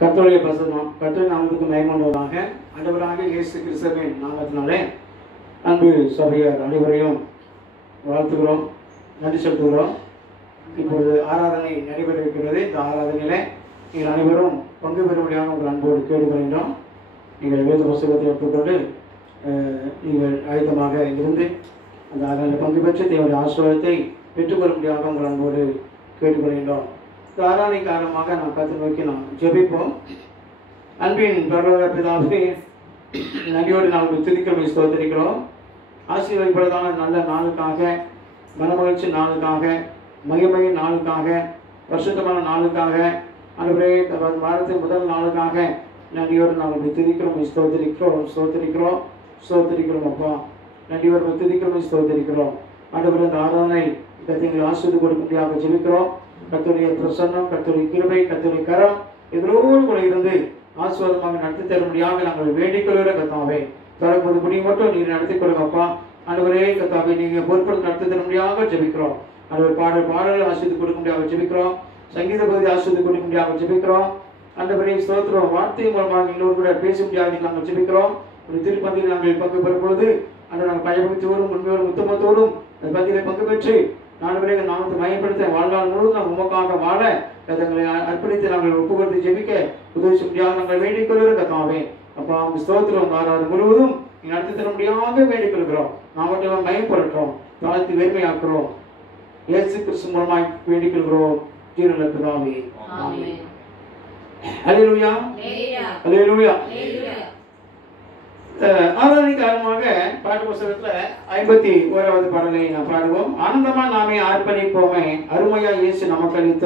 கர்த்தருடைய பிரசன்னம் கர்த்தர் நாமத்துக்கு மகிமையுண்டாவதாக. ஆண்டவராக இயேசு கிறிஸ்துவின் நாமத்தினாலே அன்பு சபையார் அனைவரையும் வாழ்த்துகிறோம், நன்றி செலுத்துகிறோம். இப்பொழுது ஆராதனை நடைபெற இருக்கிறது. இந்த ஆராதனையில் நீங்கள் அனைவரும் பங்கு பெறும்படியாக உங்கள் அன்போடு கேட்டுக்கொள்கின்றோம். நீங்கள் வேத புத்தகத்தை எடுத்துக்கொண்டு நீங்கள் ஆயத்தமாக இருந்து அந்த ஆராதனை பங்கு பெற்று தேவனுடைய ஆசீர்வாதத்தை பெற்றுக்கொள்ளும்படியாக உங்கள் அன்போடு கேட்டுக்கொள்கின்றோம். இந்த ஆராதனை காரணமாக நாம் கர்த்தரை நோக்கி நாம் ஜெபிப்போம். அன்பின் பரலோக பிதாவே, நன்றியோடு நாங்கள் துதிக்கிறோம், ஸ்தோத்திரிக்கிறோம். ஆசீர்வதிப்பதான நல்ல நாளுக்காக, மனமகிழ்ச்சி நாளுக்காக, மகிமை நாளுக்காக, பரிசுத்தமான நாளுக்காக, ஆண்டவரே வாரத்தின் முதல் நாளுக்காக நன்றியோடு நாங்கள் துதிக்கிறோம், ஸ்தோத்திரிக்கிறோம் அப்பா. நன்றியோடு துதிக்கிறோம், ஸ்தோத்திரிக்கிறோம். ஆண்டவரே இந்த ஆராதனை கர்த்தரை ஆசீர்வதித்து கொடுக்கும்படியாக ஜெபிக்கிறோம். கர்த்தருடைய பிரசன்னம், கர்த்தருடைய கிருபை, கர்த்தருடைய கரம் எங்களோடு கூட இருந்து ஆசீர்வாதமாக நடத்தி தரும்படியாக நாங்கள் வேண்டிக் கொள்கிற கர்த்தாவே, தொடர்பது முடியும் மட்டும் நீர் நடத்தி கொடுங்கப்பா. ஆண்டவரே கர்த்தாவே, நீங்க பொறுப்படுத்தி நடத்தி தரும்படியாக ஜெபிக்கிறோம். ஆண்டவர் பாடல் ஆசீர்வதித்து கொடுக்கும்படியாக ஜெபிக்கிறோம். சங்கீத பகுதி ஆசீர்வதித்து கொடுக்கும்படியாக ஜெபிக்கிறோம். ஆண்டவரே ஸ்தோத்திரம். வார்த்தை மூலமாக எங்களோடு கூட பேசும்படியாக நாங்கள் ஜெபிக்கிறோம். ஒரு திருப்பந்தியில் நாங்கள் பங்கு பெறும் பொழுது அன்று நாங்கள் பயபக்தியோடும் உண்மையோடும் உத்தமத்தோடும் அந்த பந்தியிலே பங்கு பெற்று நான்கு நாமத்தை மையப்படுத்த வாழ்நாள் முழுவதும் நாம் உமக்காக வாழ எங்களை அர்ப்பணித்து நாங்கள் ஒப்புக்கொடுத்து ஜெபிக்க உதவி செய்ய நாங்கள் வேண்டிக் கொள்கிற கர்த்தாவே அப்பா. அவங்க ஸ்தோத்திரம் ஆராதனை முழுவதும் நீ நடத்தி தர முடியாத வேண்டிக் கொள்கிறோம். நாம் மட்டும் மையப்படுறோம், தாழ்த்தி வெறுமையாக்குறோம். இயேசு கிறிஸ்து மூலமாய் வேண்டிக் கொள்கிறோம் ஜீவனுள்ள பிதாவே. ஆமென். அல்லேலூயா, அல்லேலூயா. ஆராதனை காரணமாக பாட்டு புத்தகத்துல 51வது பாடலை நாம் பாடுவோம். ஆனந்தமா நாமே அர்ப்பணிப்போமே, அருமையா இயேசு நமக்கு அளித்த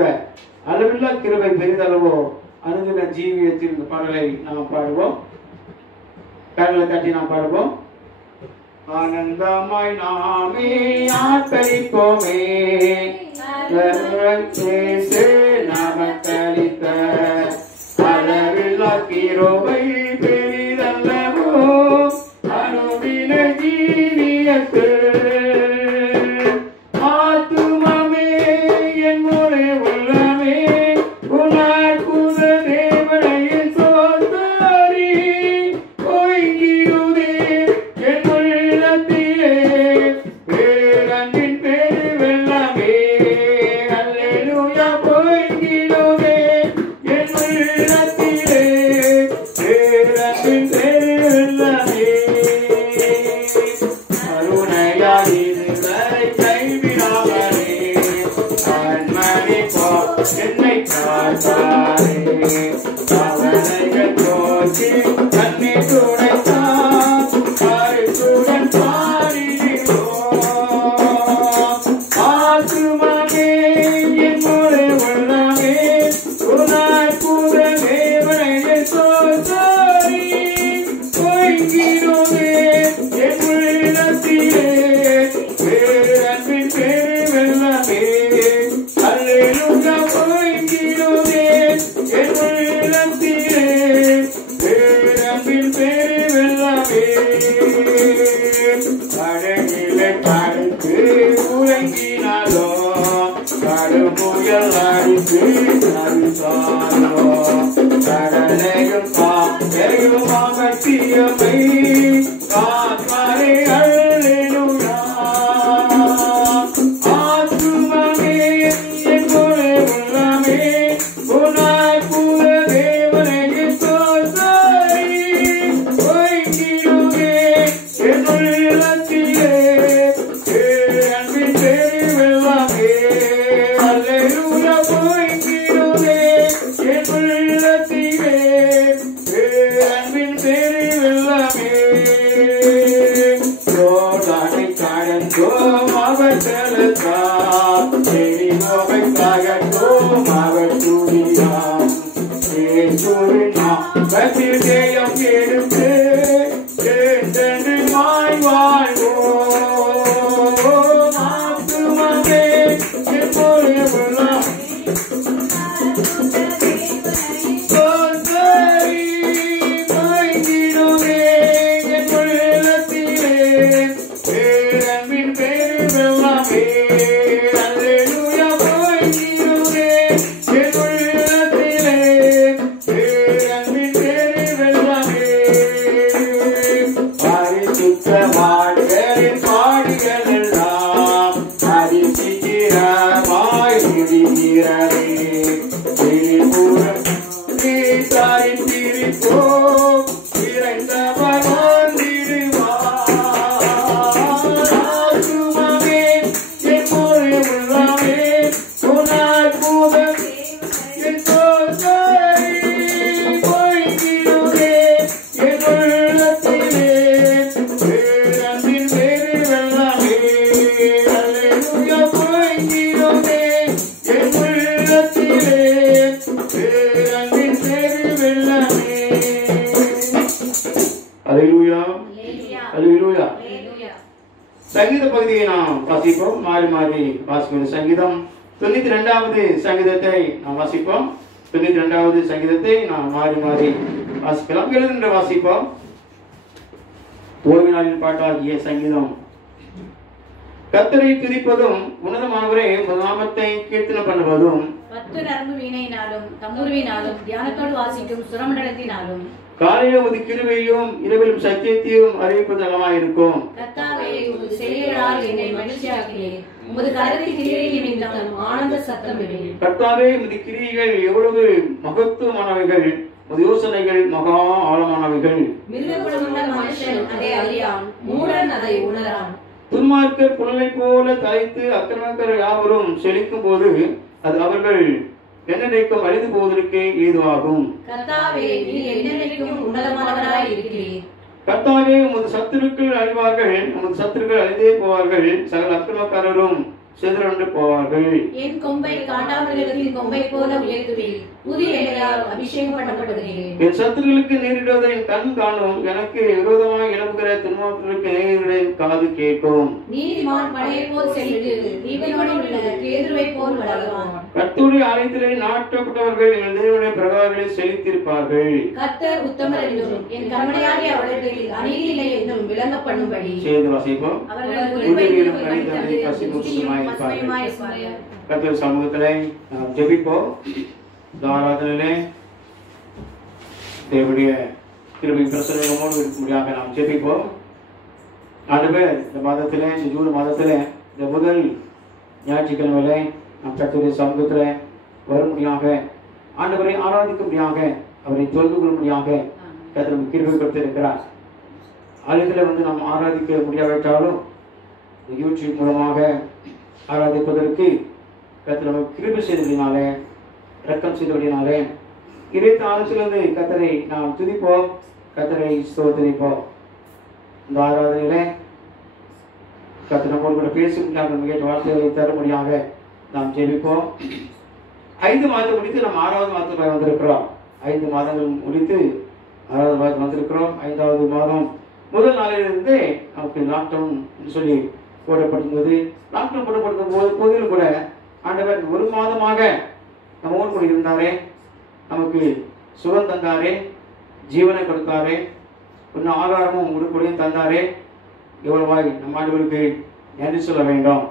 அளவில்லா கிருபை பெரிதளவோ அனுதின ஜீவியத்தில் இந்த பாடலை நாம் பாடுவோம். கரங்களை தட்டி நாம் பாடுவோம். ஆனந்தமாய் நாமே அர்ப்பணிப்போமே, இயேசு நமக்கு அளித்த அளவில்லா கிருபை அனுதின ஜீவியத்து ஆத்துமமே என் முறை உள்ளமே உணர்குத தேவனையின் சோதரி பொய்கிடுதே என் உள்ளத்திலே பேரன்பின் பேரு வெள்ளமே. அல்லேலூயா. பொய்கிடுதே என் உள்ளத்திலே பேரன்பின் பேரு வெள்ளமே. என்னை காத்தாரே அவனைகள் போற்றி கண்ணை துடைத்தான் கருத்துடன் பாடினோம். ஆத்துமமே என் முறை உள்ளமே உனாய் கூட தேவனையை சோதரி பொய்கிடுதே என் உள்ளத்திலே பேரன்பின் பேரு வெள்ளமே. அல்லேலூயா. பொய்கிடுதே என் உள்ளத்திலே பேரன்பின் பேரு வெள்ளமே. கடலிலே படுத்து உறங்கினாலோ கடுமுயல் அடித்து நடுத்தாலோ கடலையும் காக்கையும் அகற்றியமை காப்பாரை. அல்லேலூயா. ஆத்துமமே என் முறை உள்ளமே உனாய் கூட தேவனையின் சோதரி பொய்கிடுதே என் உள்ளத்திலே பேரன்பின் பேரு வெள்ளமே. அல்லேலூயா. பொய்கிடுதே என் உள்ளத்திலே பேரன்பின் பேரு வெள்ளமே. யோர்தானை கடந்தோம் அவர் செலுத்தார், எரிகோவை தகர்த்தோம் அவர் துணியாம். இயேசுவின் நாமத்தில் ஜெயம் எடுத்து என்றென்று வாழ்வோம். ஆத்துமமே என் முறை உள்ளமே சோதரி பொய்கிடுதே என் உள்ளத்திலே பேரன்பின் பேரு வெள்ளமே. அல்லேலூயா. பொய்கிடுதே என் உள்ளத்திலே சங்கீத பகுதியை நாம் வாசிப்போம். மாறி மாறி வாசிப்போம். சங்கீதம் 92வது சங்கீதத்தை நாம் வாசிப்போம். 92வது சங்கீதத்தை நாம் மாறி மாறி வாசிக்கலாம். எழுதுகின்ற வாசிப்போம். ஓய்வினாளின் பாட்டாகிய சங்கீதம். கர்த்தரை துதிப்பதும் உன்னதமானவரே நாமத்தை கீர்த்தனை பண்ணுவதும் நரம்பு வீணையினாலும் தம்புருவினாலும் தியானத்தோடு வாசிக்கும் சுரமண்டலத்தினாலும் காலையில ஒரு கிருபையும் இரவிலும் சத்தியத்தையும் அறிவிப்பது நலமாயிருக்கும். கர்த்தாவே, உமது செயல்களால் என்னை மகிழ்ச்சியாக்கினீர். உமது கரத்தின் கிரியை நிமித்தம் ஆனந்த சத்தமிடுங்கள். கர்த்தாவே, உமது கிரியைகள் எவ்வளவு மகத்துவமானவைகள், உமது யோசனைகள் மகா ஆழமானவைகள். மிருககுணமுள்ள மனுஷன் அதை அறியான், மூடன் அதை உணரான். துன்மார்க்கர் புல்லை போல தழைத்து அக்கிரமக்கர் யாவரும் செழிக்கும் போது அது அவர்கள் என்னைக்கும் அழிந்து போவதற்கே ஏதுவாகும். கர்த்தாவே, நீர் என்னைக்கும் உன்னதமானவராய் இருக்கிறீர். கர்த்தாவே, உமது சத்துருக்கள் அழிவார்கள், உமது சத்துருக்கள் அழிந்தே போவார்கள், சகல அக்கிரமக்காரரும் சிதறண்டு போவார்கள். என் கொம்பை காண்டாமிருகத்தின் கொம்பை போல உயர்த்துவீர். புதிய எண்ணெயால் அபிஷேகம் பண்ணப்படுகிறேன். என் சத்துருக்களுக்கு நேரிடுவதை என் கண் காணும், எனக்கு விரோதமாக எழுப்புகிற துன்மார்க்கர்களுக்கு நேரிட காது கேட்கும். நீதிமான் படையை போல் சென்று தீபனோடு உள்ள கேதுருவை போல் வளருவான். கர்த்தருடைய ஆலயத்திலே நாட்டப்பட்டவர்கள் எங்கள் தேவனுடைய பிரகாரங்களை செழித்திருப்பார்கள். கர்த்தர் உத்தமர் என்றும் என் கண்மணியாகிய அவர்களில் அநீதி இல்லை என்றும் விளங்க பண்ணும்படி செய்து வாசிப்போம். கர்த்தர் சமூகத்திலே நாம் ஜெபிப்போம். ஆராதனையிலே தேவனுடைய கிருபை பிரசன்னமோடு இருக்கும்படியாக நாம் ஜெபிப்போம். ஆண்டவரே, இந்த மாதத்திலே, இந்த ஜூன் மாதத்திலே, இந்த முதல் ஞாயிற்றுக்கிழமையிலே நாம் கர்த்தருடைய சமூகத்திலே வரும்படியாக, ஆண்டவரை ஆராதிக்கும்படியாக, அவரை தொழுது கொள்ளும்படியாக கர்த்தர் கிருபை கொடுத்திருக்கிறார். ஆலயத்தில் வந்து நாம் ஆராதிக்க முடியாவிட்டாலும் யூடியூப் மூலமாக ஆராதிப்பதற்கு கர்த்தர் நமக்கு கிருபை செய்தபடினாலே, இரக்கம் செய்தபடினாலே இறைத்த ஆலயத்திலிருந்து கர்த்தரை நாம் துதிப்போம், கர்த்தரை ஸ்தோத்திரிப்போம். இந்த ஆராதனையிலே கர்த்தர் நம்மோடு கூட பேசும்படியாக கேட்ட வார்த்தைகளை தரும்படியாக நாம் ஜெபிப்போம். 5 மாதம் முடித்து நாம் 6வது மாதத்துக்கு வந்திருக்கிறோம். 5 மாதங்கள் முடித்து 6வது மாதம் வந்திருக்கிறோம். 5வது மாதம் முதல் நாளிலிருந்து நமக்கு லாக்டவுன் சொல்லி போடப்பட்டிருந்தது. லாக்டவுன் போடப்பட்டிருந்த போதிலும் கூட ஆண்டவர் 1 மாதமாக நம்மோடு கூட இருந்தாரே, நமக்கு சுகம் தந்தாரே, ஜீவனை கொடுத்தாரே, இன்னும் ஆகாரமும் உடுப்படியும் தந்தாரே. எவ்வளவாய் நம் ஆண்டவருக்கு நன்றி சொல்ல வேண்டும்.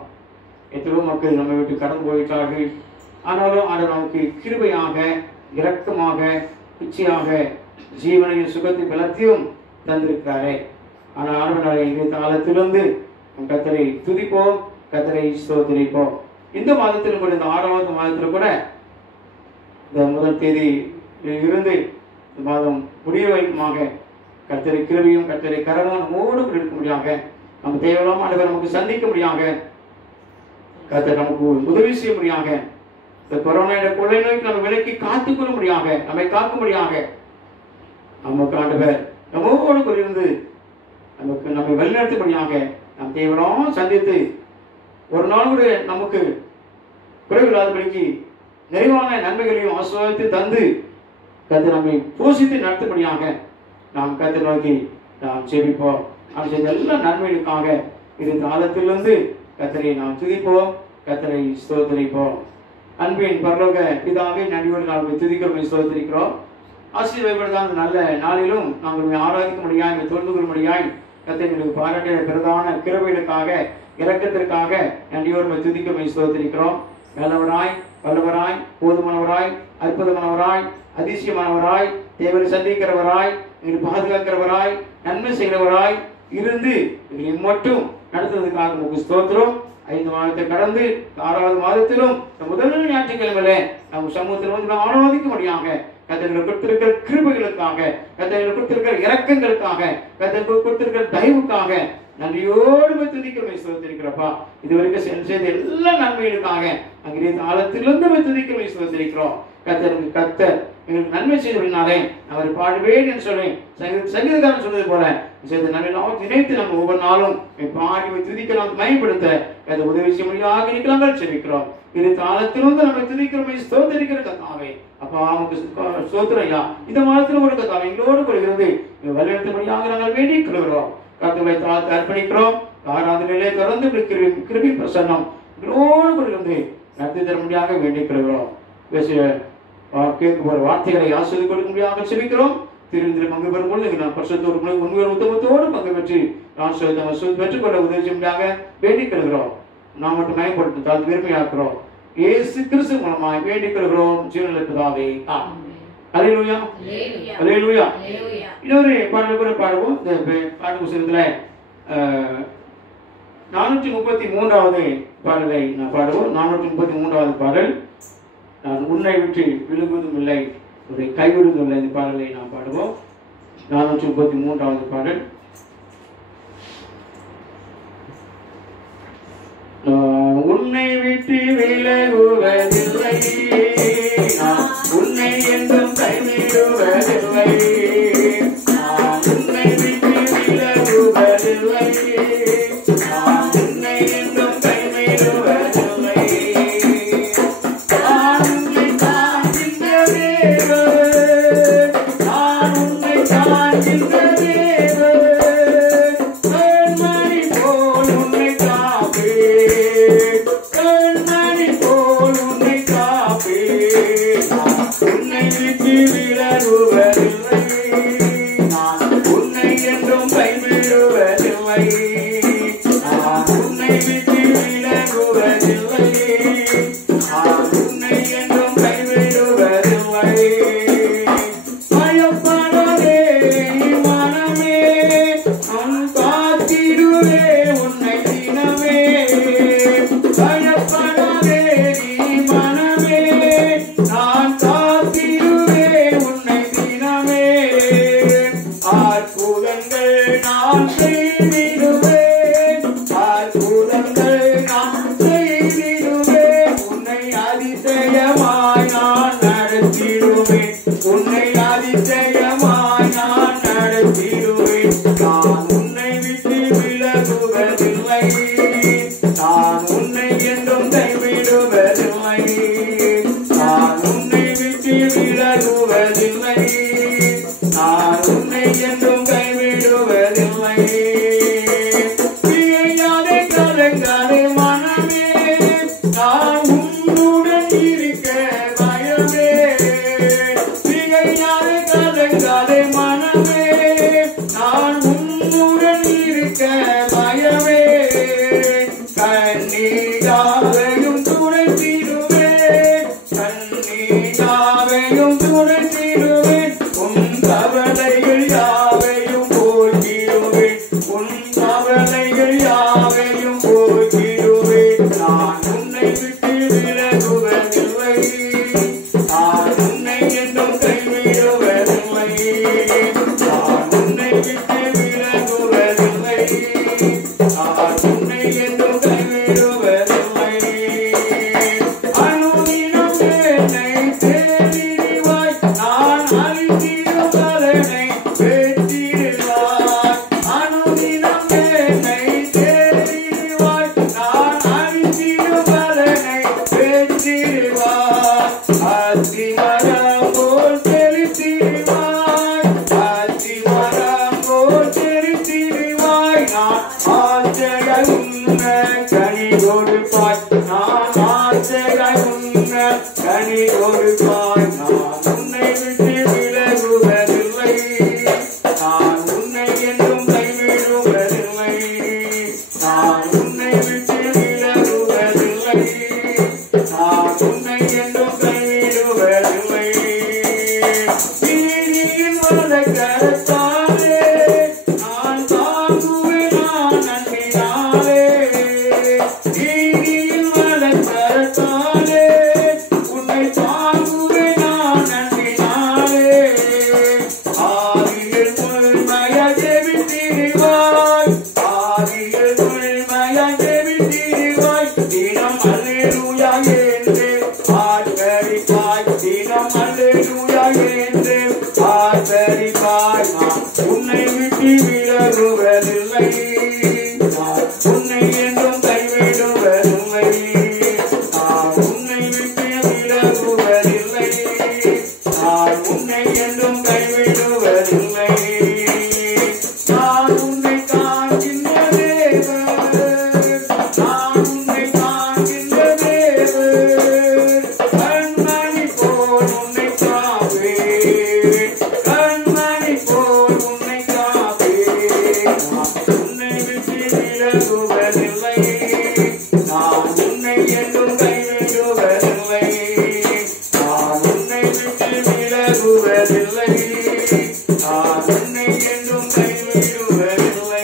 எத்தனையோ மக்கள் நம்ம விட்டு கடந்து போயிட்டார்கள். ஆனாலும் ஆண்டவர் நமக்கு கிருபையாக, இரக்கமாக, பிச்சையாக ஜீவனையும் சுகத்தை பலத்தையும் தந்திருக்கிறாரே. ஆனால் ஆண்டவராலே இந்த காலத்திலிருந்து கர்த்தரை துதிப்போம், கர்த்தரை ஸ்தோத்திரிப்போம். இந்த மாதத்திலும் கூட, இந்த 6வது மாதத்தில் கூட, இந்த முதல் தேதி இருந்து இந்த மாதம் முடிய வைக்குமாக கர்த்தரை கிருபையும் கர்த்தரை கரமும் நம்மோடு இருக்கும்படியாக, நம்ம தேவையில்லாம ஆண்டவர் நமக்கு சந்திக்க முடியாக, கர்த்தர் நமக்கு உதவி செய்ய முடியாக, இந்த கொரோனா என்ற கொள்ளை நோய்க்கு நம்ம விலக்கி காத்துக்கொள்ள முடியாக, நம்மை காக்கும்படியாக நமக்கு ஆண்டவர் நம்மோடு இருந்து நமக்கு நம்மை வழிநடத்தும்படியாக நாம் தேவையில்லாம சந்தித்து ஒரு நாள் கூட நமக்கு குறைவில்லாதபடிக்கு நிறைவான நன்மைகளையும் ஆசீர்வாதத்தை தந்து கர்த்தர் நம்மை போஷித்து நடத்தும்படியாக நாம் கர்த்தரை நோக்கி நாம் ஜெபிப்போம். நாம் செய்த எல்லா நன்மைகளுக்காக இது காலத்திலிருந்து கர்த்தரை நாம் துதிப்போம், கர்த்தரை ஸ்தோத்திரிப்போம். அன்பின் பரலோக பிதாவே, நன்றியோடு நாம் துதிக்கிறோம், ஸ்தோத்திரிக்கிறோம். ஆசீர்வாதப்படுத்த நல்ல நாளிலும் நாங்கள் ஆராதிக்க முடியாய், தொழுது கொள்ள முடியாய் கர்த்தருக்கு பாராட்டிய பிரதான கிருபைகளுக்காக, இரக்கத்திற்காக நன்றியோடு துதிக்க ஸ்தோத்திரிக்கிறோம். நல்லவராய், வல்லவராய், போதுமானவராய், அற்புதமானவராய், அதிசயமானவராய், தேவனை சந்திக்கிறவராய், எங்களை பாதுகாக்கிறவராய், நன்மை செய்கிறவராய் இருந்து எங்களை மட்டும் நடத்துவதற்காக உங்களுக்கு ஸ்தோத்திரம். 5 மாதத்தை கடந்து 6வது மாதத்திலும் முதல் ஞாயிற்றுக்கிழமையில நம்ம சமூகத்தில் வந்து ஆராதிக்கும்படியாக கர்த்தர் கொடுத்திருக்கிற கிருபைகளுக்காக, கர்த்தர் கொடுத்திருக்கிற இரக்கங்களுக்காக, கர்த்தர் கொடுத்திருக்கிற தயவுக்காக நன்றியோடு துதிக்கிறோம். ஸ்தோத்திரிக்கிறப்பா. இதுவரைக்கும் செய்த எல்லா நன்மைகளுக்காக அங்கே ஆழத்திலிருந்து துதிக்கிறோம், ஸ்தோத்திரிக்கிறோம். கர்த்தர் எங்களுக்கு நன்மை செய்தபடினாலே அவரை பாடுவேன் என்று சொல்லி சங்கீதக்காரன் சொன்னது போல செய்த நன்மை நினைத்து நம்ம ஒவ்வொரு நாளும் பாடி துதிக்க நாம் மேம்படுத்த அதை உதவி செய்ய முடியாக இருக்கிறாங்க செபிக்கிறோம். இது காலத்திலிருந்து நம்ம துதிக்கிறோம், ஸ்தோத்திரிக்கிற கர்த்தாவே. அப்பா அவனுக்கு ஸ்தோத்திரம் ஐயா. இந்த மாதத்தில் ஒரு கர்த்தாவை எங்களோடு கூட இருந்து வழிநடத்தும்படியாக நாங்கள் வேண்டிக் கொள்கிறோம். கர்த்தரை தாழ்த்து அர்ப்பணிக்கிறோம். ஆராதனையிலே தொடர்ந்து கிருபை பிரசன்னம் எங்களோடு கூட இருந்து நடத்தி தர முடியாக வேண்டிக் கொள்கிறோம். கேட்க போற வார்த்தைகளை ஆசிரியர் கொடுக்க முடியாத செபிக்கிறோம். திருந்திர பங்கு பெறும்போது நான் பரிசுத்தோடு உண்மையோடு உத்தமத்தோடு பங்கு பெற்று பெற்றுக்கொள்ள உதவி செய்ய வேண்டிக் கொள்கிறோம். நாம் மட்டும் மயப்படுத்த தாழ்த்து பெருமையாக்குறோம். இயேசு கிறிஸ்து மூலமாய் வேண்டிக் கொள்கிறோம் ஜீவனுள்ள பிதாவே. அல்லேலூயா, அல்லேலூயா. இன்னொரு பாடல் கூட பாடுவோம். இந்த பாட்டு புத்தகத்துல 433வது பாடலை நான் பாடுவோம். 433வது பாடல், நான் உன்னை விட்டு விழுகுவதும் இல்லை, உன்னை கைவிடுவதும் இல்லை. இந்த பாடலை நாம் பாடுவோம். 433வது பாடல். உன்னை விட்டு விலகுவதில்லை, உன்னை என்றும் கைவிடுவதில்லை, உன்னை விட்டு விலகுவதில்லை, உன்னை என்றும் கைவிடுவதில்லை. He ஆர்ப்பரிப்பாய் தினம் அல்லேலூயா என்று ஆர்ப்பரிப்பாய். நான் உன்னை விட்டு விலகுவதில்லை, நான் உன்னை என்றும் கைவிடுவதில்லை, நான் உன்னை விட்டு விலகுவதில்லை, நான் உன்னை என்றும் கைவிடுவதில்லை. நான் உன்னை காண்கின்ற தேவன், நான் உன்னை காண்கின்ற தேவன், கண்மணி போல் உன்னை காப்பேன், கண்மணி போல் உன்னை காப்பேன். நான் உன்னை விட்டு விலகுவதில்லை, நான் உன்னை என்றும் கைவிடுவதில்லை, நான் உன்னை விட்டு விலகுவதில்லை, நான் உன்னை என்றும் கைவிடுவதில்லை.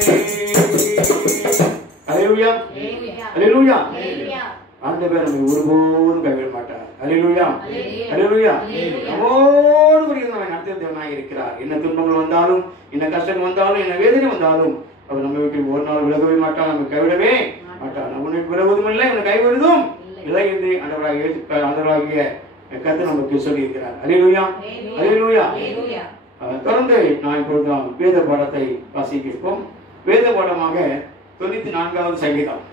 அல்லேலூயா, அல்லேலூயா. ஆண்டவர் நம்மை ஒருபோதும் கைவிட மாட்டார். அல்லேலூயா, அல்லேலூயா. நம்மோடு கூட இருந்து நம்மை நடத்துகிற தேவனாய் இருக்கிறார். என்ன துன்பங்கள் வந்தாலும், என்ன கஷ்டங்கள் வந்தாலும், என்ன வேதனை வந்தாலும் அவர் நம்மை விட்டு ஒரு நாள் விலகவே மாட்டார், நம்மை கைவிடவே மாட்டார். நம்ம உன்னை விலகுவதும் இல்லை, உன்னை கைவிடுவதும் இல்லை என்று ஆண்டவராகிய கர்த்தர் நமக்கு சொல்லி இருக்கிறார். அல்லேலூயா, அல்லேலூயா. தொடர்ந்து நான் இப்பொழுது வேத பாடத்தை வாசிக்கிறோம். வேத பாடமாக 94வது சங்கீதம்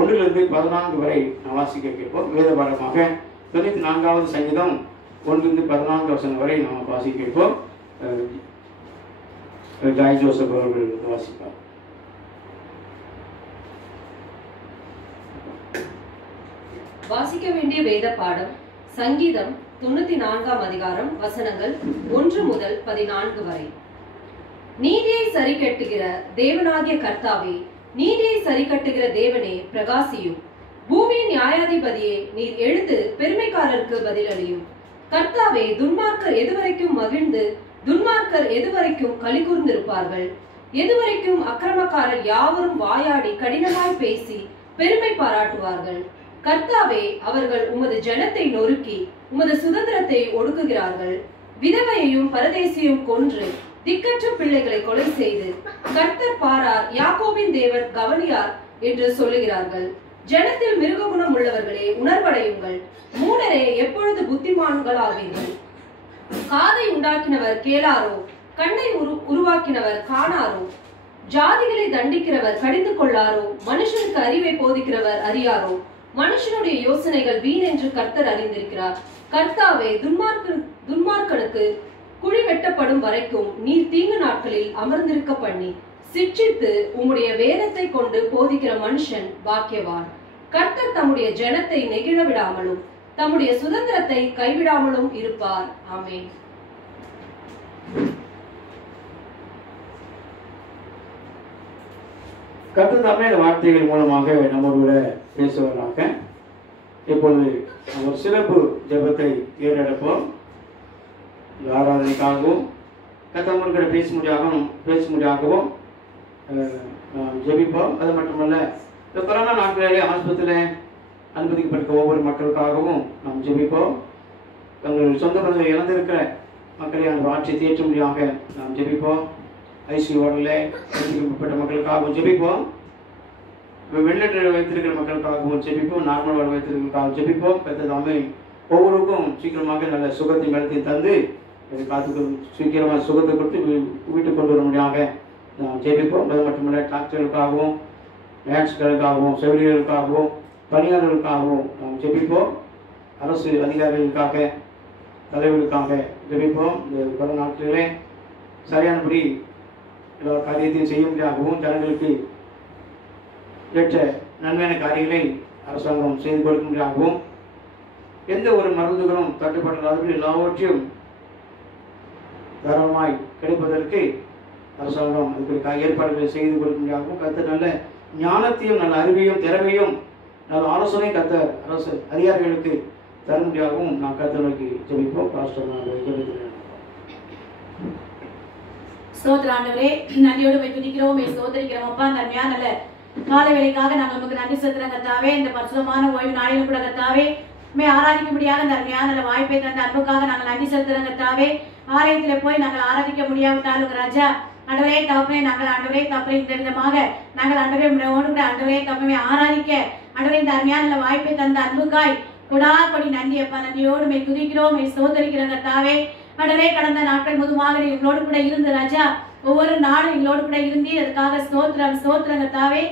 1 to 14 வரை நான் வாசிக்க கேட்போம். வேத பாடமாக 94வது சங்கீதம் 1 to 14 வசனம் வரை நாம் வாசிக்க கேட்போம். ஜாய் ஜோசப் அவர்கள் வாசிப்பார். வாசிக்க வேண்டிய வேத பாடம் சங்கீதம் 94ஆம் அதிகாரம் வசனங்கள் 1 முதல் 14 வரை. நீதியை சரி கட்டுகிற தேவனாகிய கர்த்தாவே, நீதியை சரி கட்டுகிற தேவனே பிரகாசியும். பூமியின் நியாயாதிபதியே, நீர் எழுந்து பெருமைக்காரருக்கு பதிலளியும். கர்த்தாவே, துன்மார்க்கர் எதுவரைக்கும் மகிழ்ந்து துன்மார்க்கர் எதுவரைக்கும் களி கூர்ந்திருப்பார்கள்? எதுவரைக்கும் அக்கிரமக்காரர் யாவரும் வாயாடி கடினமாய் பேசி பெருமை பாராட்டுவார்கள்? கர்த்தாவே, அவர்கள் உமது ஜனத்தை நொறுக்கி உமது சுதந்திரத்தை ஒடுக்குகிறார்கள். விதவையையும் பரதேசியும் கொன்று திக்கற்ற பிள்ளைகளை கொலை செய்து கர்த்தர் பாரார், யாக்கோபின் தேவன் கவனியார் என்று சொல்லுகிறார்கள். ஜனத்தில் மிருக குணம் உள்ளவர்களே, உணர்வடையுங்கள். மூடரே, எப்பொழுது புத்திமான்களாவீர்கள்? காதை உண்டாக்கினவர் கேளாரோ? கண்ணை உருவாக்கினவர் காணாரோ? ஜாதிகளை தண்டிக்கிறவர் கடிந்து கொள்ளாரோ? மனுஷனுக்கு அறிவை போதிக்கிறவர் அறியாரோ? மனுஷனுடைய யோசனைகள் வீண் என்று கர்த்தர் அறிந்திருக்கிறார். கர்த்தாவே, துன்மார்க்கனுக்கு குழி வெட்டப்படும் வரைக்கும் நீர் தீங்கு நாட்களில் அமர்ந்திருக்க பண்ணி சிட்சித்து உம்முடைய வேதத்தை கொண்டு போதிக்கிற மனுஷன் பாக்கியவான். கர்த்தர் தம்முடைய ஜனத்தை நெகிழ விடாமலும் தம்முடைய சுதந்திரத்தை கைவிடாமலும் இருப்பார். ஆமென். கர்த்தர் தாமே இந்த வார்த்தைகள் மூலமாக நம்மோடு பேசுவதாக. இப்பொழுது ஒரு சிறப்பு ஜெபத்தை ஏறெடுப்போம். ஆராதனைக்காகவும் கர்த்தர் பேச முடியாகவும் ஜெபிப்போம். அது மட்டுமல்ல, இந்த கொரோனா நாட்களிலே ஆஸ்பத்திரியில் அனுமதிக்கப்பட்ட ஒவ்வொரு மக்களுக்காகவும் நாம் ஜெபிப்போம். தங்கள் சொந்த பந்தங்களை இழந்திருக்கிற மக்களை அந்த ஆட்சியை தேற்றும்படியாக நாம் ஜெபிப்போம். ஐசியூ வார்டில் அனுமதிக்கப்பட்ட மக்களுக்காகவும் ஜெபிப்போம். வெண்டிலேட்டர் வைத்திருக்கிற மக்களுக்காகவும் ஜெபிப்போம். நார்மல் வார்டு வைத்திருக்கிறதுக்காகவும் ஜெபிப்போம். கர்த்தர் தாமே ஒவ்வொருக்கும் சீக்கிரமாக நல்ல சுகத்தை மெலத்தை தந்து காத்துக்கு சீக்கிரமாக சுகத்தை கொடுத்து வீட்டுக்கு கொண்டு வர முடியாத நாம் ஜெபிப்போம். அது மட்டுமல்ல, டாக்டர்களுக்காகவும் நேர்ஸ்களுக்காகவும் செவிலியர்களுக்காகவும் பணியாளர்களுக்காகவும் நாம் ஜெபிப்போம். அரசு அதிகாரிகளுக்காக தலைவர்களுக்காக ஜெபிப்போம். இந்த கொரோனா நாட்களிலே சரியானபடி எல்லா காரியத்தையும் செய்ய முடியாகவும் ஜனங்களுக்கு ஏற்ற நன்மையான காரியங்களை அரசாங்கம் செய்து கொடுக்க முடியாகவும் எந்த ஒரு மருந்துகளும் தட்டுப்படாதபடி எல்லாவற்றையும் தாராளமாய் கிடைப்பதற்கு அரசாங்கம் அதுக்கு ஏற்பாடுகளை செய்து கொடுக்க முடியாகவும் கர்த்தர் நல்ல ஞானத்தையும் நல்ல அறிவையும் திறமையும் நல்ல ஆலோசனை கர்த்தர் அரசு அதிகாரிகளுக்கு தர முடியாகவும் நான் கர்த்தர் நோக்கி ஜெபிப்போம். பாஸ்டர் ஸ்தோத்திராண்டவரே, நன்றியோடு துதிக்கிறோம், ஸ்தோத்திரிக்கிறோம். அப்பா, நன்மையா நல்ல காலை வேலைக்காக நாங்கள் நமக்கு நன்றி செலுத்துறோம் கர்த்தாவே. இந்த பரிசுத்தமான ஓய்வு நாளிலும் கூட கர்த்தாவே ஆராதிக்க முடியாத நன்மையான நல்ல வாய்ப்பை தந்த அன்புக்காக நாங்கள் நன்றி செலுத்துறோம் கர்த்தாவே. ஆலயத்துல போய் நாங்கள் ஆராதிக்க முடியாவிட்டாலும் ராஜா ஆண்டவரே தகப்பனே, நாங்கள் ஆண்டவரே தகப்பனே இந்த விதமாக நாங்கள் ஆண்டவரே கூட ஆண்டவரே தகப்பனே ஆராதிக்க ஆண்டவரே இந்த அருமையான நல்ல வாய்ப்பை தந்த அன்புக்காய் கொடா கொடி நன்றி அப்பா. நன்றியோடு மை துதிக்கிறோம், மை ஸ்தோத்திரிக்கிறோம் கர்த்தாவே. ஆண்டவரே, கடந்த நாட்கள் முதுமாக எங்களோடு கூட இருந்து ராஜா, ஒவ்வொரு நாளும் எங்களோடு கூட இருந்தி, அதுக்காக ஸ்தோத்திரம் ஸ்தோத்திரம் கர்த்தாவே.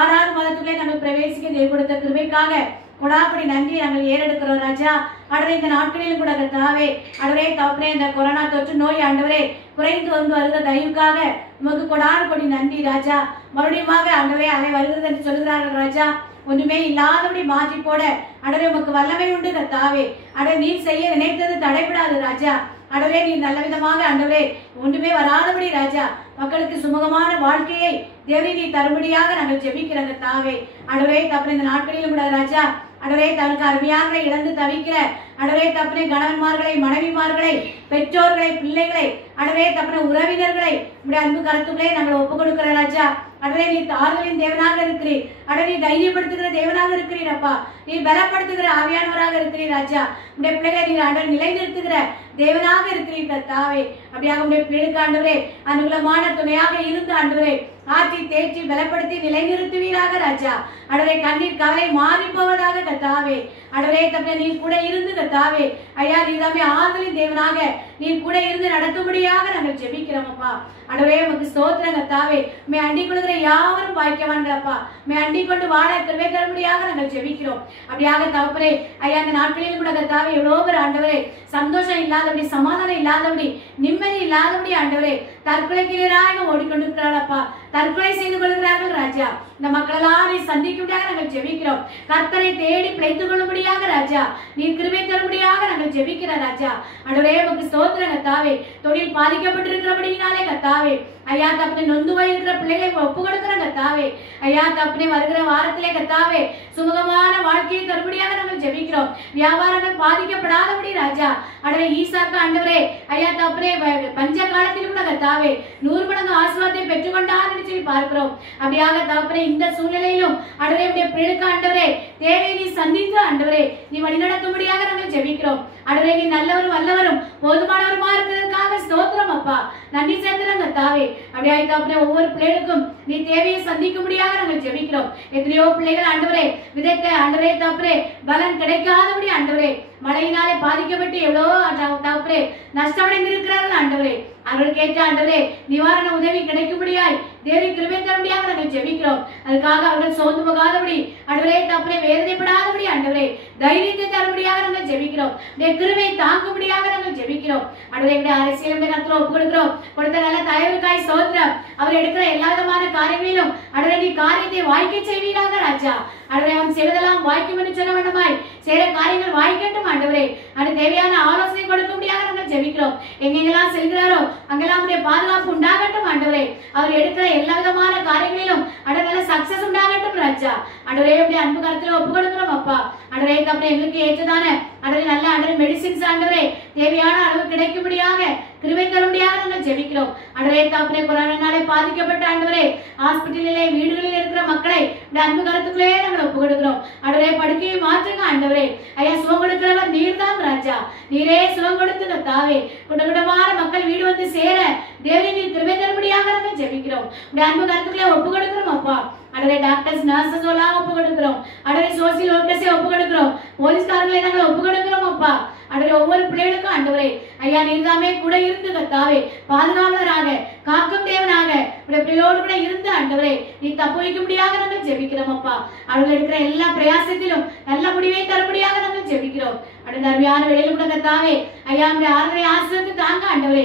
6வது மாதத்துக்குள்ளே நாங்கள் பிரவேசிக்க தேவ கொடுத்த கிருபைக்காக கொடாப்படி நன்றி நாங்கள் ஏறெடுக்கிறோம் ராஜா. ஆண்டவரே, இந்த நாட்களிலும் கூட கர்த்தாவே, ஆண்டவரே தகப்பனே, இந்த கொரோனா தொற்று நோய் ஆண்டவரே குறைந்து வந்து வருகிற தயவுக்காக உமக்கு கொடான கொடி நன்றி ராஜா. மறுபடியும் ஆண்டவரே அலை வருகிறது என்று சொல்கிறார்கள் ராஜா. ஒண்ணுமே இல்லாதபடி மாற்றி போட ஆண்டவரே உமக்கு வல்லமை உண்டு கர்த்தாவே. ஆண்டவரே, நீர் செய்ய நினைத்தது தடைபடாது ராஜா. ஆண்டவரே, நீர் நல்ல விதமாக ஆண்டவரே ஒன்றுமே வராதபடி ராஜா மக்களுக்கு சுமூகமான வாழ்க்கையை தேவரே நீ தரும்படியாக நாங்கள் ஜெபிக்கிறோம் கர்த்தாவே. ஆண்டவரே தப்பனை இந்த நாட்களிலும் கூட ராஜா, ஆண்டவரே தனக்கு அருமையானவர்களை இழந்து தவிக்கிற ஆண்டவரே தப்பனை கணவன்மார்களை, மனைவிமார்களை, பெற்றோர்களை, பிள்ளைகளை, ஆண்டவரே தப்பனை உறவினர்களை உடைய அன்பு கருத்துக்களை நாங்கள் ஒப்புக் கொடுக்கிற ராஜா. ஆண்டவரே, நீ ஆறுதலின் தேவனாக இருக்கிறீர். ஆண்டவரே, நீ தைரியப்படுத்துகிற தேவனாக இருக்கிறீர் அப்பா. நீ பலப்படுத்துகிற ஆவியானவராக இருக்கிறீர் ராஜா. உடைய பிள்ளைகளை நீர் ஆண்டவர் நிலைநிறுத்துகிற தேவனாக இருக்கிறீர் கர்த்தாவே. அப்படியாக உடைய பிள்ளைகளுக்கு ஆண்டவரே அனுகூலமான துணையாக இருந்து ஆண்டவரே ஆற்றி தேற்றி பலப்படுத்தி நிலைநிறுத்துவீராக ராஜா. ஆண்டவரே, கண்ணீர் கவலை மாறி போவதாக கர்த்தாவே. ஆண்டவரே தப்பை நீர் கூட இருந்து கர்த்தாவே ஐயா, நீதாமே ஆறுதலின் தேவனாக நீர் கூட இருந்து நடத்தும்படியாக நாங்கள் ஜெபிக்கிறோம் அப்பா. ஆண்டவரே, உமக்கு ஸ்தோத்திரம் கர்த்தாவே. மே அண்டிக் கொள்கிற யாவரும் பாய்க்கவான்களப்பா. மே அண்டிக் கொண்டு வாழ கிருபை தரும்படியாக நாங்கள் ஜெபிக்கிறோம். அப்படியாக தகப்பனே ஐயா, இந்த நாட்களிலும் கூட கர்த்தாவே எவ்வளோ பேர் ஆண்டவரே சந்தோஷம் இல்லாதபடி, சமாதானம் இல்லாதபடி, நிம்மதி இல்லாதபடி ஆண்டவரே தற்கொலைக்கு எதிராக ஓடிக்கொண்டிருக்கிறாளப்பா. தற்கொலை செய்து கொள்கிறார்கள் ராஜா. இந்த மக்களெல்லாம் நீ சந்திக்கும்படியாக நாங்கள் ஜெபிக்கிறோம். கர்த்தரை தேடி பிழைத்துக் கொள்ளும்படியாக ராஜா நீ கிருபை தரும்படியாக நாங்கள் ஜெபிக்கிற ராஜா. ஆண்டவரே, உமக்கு ஸ்தோத்திரம் கர்த்தாவே. தொழில் பாதிக்கப்பட்டிருக்கிறபடினாலே கர்த்தாவே ஐயா தப்பனை நொந்து போயிருக்கிற பிள்ளைகளை ஒப்பு கொடுக்கிற கர்த்தாவே. ஐயா தப்பனை வருகிற வாரத்திலே கர்த்தாவே சுமூகமான வாழ்க்கையை தரும்படியாக நாங்கள் ஜெபிக்கிறோம். வியாபாரங்கள் பாதிக்கப்படாதபடி ராஜா. ஆண்டவரே, ஈசாக்கு ஆண்டவரே ஐயா தப்பனே பஞ்ச காலத்திலும் கூட கர்த்தாவே 100 மடங்கு ஆசீர்வாதத்தை பெற்றுக்கொண்டார் என்று சொல்லி பார்க்கிறோம். அப்படியாக தகப்பனே இந்த சூழ்நிலையிலும் ஆண்டவரே உடைய பிள்ளைகளுக்கு ஆண்டவரே தேவை நீ சந்தித்து ஆண்டவரே நீ வழிநடத்தும்படியாக நாங்கள் ஜெபிக்கிறோம். ஆண்டவரே, நீ நல்லவரும் வல்லவரும் போதுமானவருமா இருக்கிறதுக்காக ஸ்தோத்திரம் அப்பா. நன்றி செலுத்துறோம் கர்த்தாவே. அப்படியாக தகப்பனே ஒவ்வொரு பிள்ளைகளுக்கும் நீ தேவையை சந்திக்கும்படியாக நாங்கள் ஜெபிக்கிறோம். எத்தனையோ பிள்ளைகள் ஆண்டவரே விதைத்த ஆண்டவரே தகப்பனே பலன் கிடைக்காதபடி ஆண்டவரே மழையினாலே பாதிக்கப்பட்டு எவ்வளோ தகப்பனே நஷ்டமடைந்திருக்கிறார்கள் ஆண்டவரே. அவர்களுக்கு ஏற்ற ஆண்டவரே நிவாரண உதவி கிடைக்கும்படியாய் தேவி கிருபை தரும்படியாக நாங்கள் ஜெபிக்கிறோம். அதுக்காக அவர்கள் சோர்ந்து போகாதபடி ஆண்டவரே தப்பனை வேதனைப்படாதபடி ஆண்டவரே தைரியத்தை தரும்படியாக நாங்கள் ஜெபிக்கிறோம். கிருபை தாங்கும்படியாக நாங்கள் ஜெபிக்கிறோம். ஆண்டவரே, அரசியல் கருத்துல ஒப்பு கொடுக்கிறோம். கொடுத்த நல்ல தயவுக்காய் சோதரம் அவர் எடுக்கிற எல்லா விதமான காரியங்களிலும் ஆண்டவரே நீ காரியத்தை வாய்க்க செய்வீராக ராஜா. ஆண்டவரே, அவன் செய்வதெல்லாம் வாய்க்கும் என்று சொல்ல வேண்டுமாய் செய்கிற காரியங்கள் வாய்க்கட்டும் ஆண்டவரே. அது தேவையான ஆலோசனை கொடுக்கும்படியாக நாங்கள் ஜெபிக்கிறோம். எங்கெங்கெல்லாம் செல்கிறாரோ அங்கெல்லாம் உடைய பாதுகாப்பு உண்டாகட்டும் ஆண்டவரே. அவர் எடுக்கிற எல்லா விதமான காரியங்களிலும் நல்ல சக்சஸ் உண்டாகட்டும் ராஜா. ஆண்டவரே, உடைய அன்பு கருத்துல ஒப்பு கொடுக்கிறோம் அப்பா. ஆண்டவரே தப்பனை எங்களுக்கு ஏற்றதான ஆண்டவரே நல்ல ஆண்டவரே மெடிசின்ஸ் ஆண்டவரே தேவையான அளவு கிடைக்கும்படியாக கிருபை தரும்படியாக நாங்கள் ஜெபிக்கிறோம். ஆண்டவரே தப்பனை கொரோனானாலே பாதிக்கப்பட்ட ஆண்டவரே ஹாஸ்பிட்டலிலே வீடுகளில் இருக்கிற மக்களை உடைய அன்பு கருத்துக்களே நாங்கள் ஒப்பு கொடுக்கிறோம். ஆண்டவரே, படுக்கையை மாற்றுங்க ஆண்டவரே. ஐயா, சுகம் கொடுக்கிறவர் நீர் தான் ராஜா. நீரே சுகம் கொடுத்து கர்த்தாவே குடும்பமான மக்கள் வீடு வந்து சேர தேவரே நீர் கிருபை தரும்படியாக நாங்கள் ஜெபிக்கிறோம். உடைய அன்பு கருத்துக்களை ஒப்பு கொடுக்கிறோம் அப்பா. ஆண்டவரே, டாக்டர்ஸ் நர்சஸ் எல்லாம் ஒப்பு கொடுக்கிறோம். ஆண்டவரே, சோசியல் ஒர்க்கர்ஸை ஒப்பு கொடுக்கிறோம். போலீஸ்காரர்களை நாங்கள் ஒப்பு கொடுக்கிறோம் அப்பா. ஆண்டவரே, ஒவ்வொரு பிள்ளைகளுக்கும் ஆண்டவரே ஐயா நீர்தாமே கூட இருந்து கர்த்தாவே பாதுகாவலராக காக்கும் தேவனாக உடைய பிள்ளையோடு கூட இருந்து ஆண்டவரே நீ தப்பு வைக்கும்படியாக நாங்கள் ஜெபிக்கிறோம் அப்பா. அவர்கள் எடுக்கிற எல்லா பிரயாசத்திலும் நல்ல முடிவை தரும்படியாக நாங்கள் ஜெபிக்கிறோம். அடுத்த அருமையான வேலையில கூட கர்த்தாவே ஐயா நம்முடைய ஆறுதலை ஆசீர்வதித்து தாங்க ஆண்டவரே.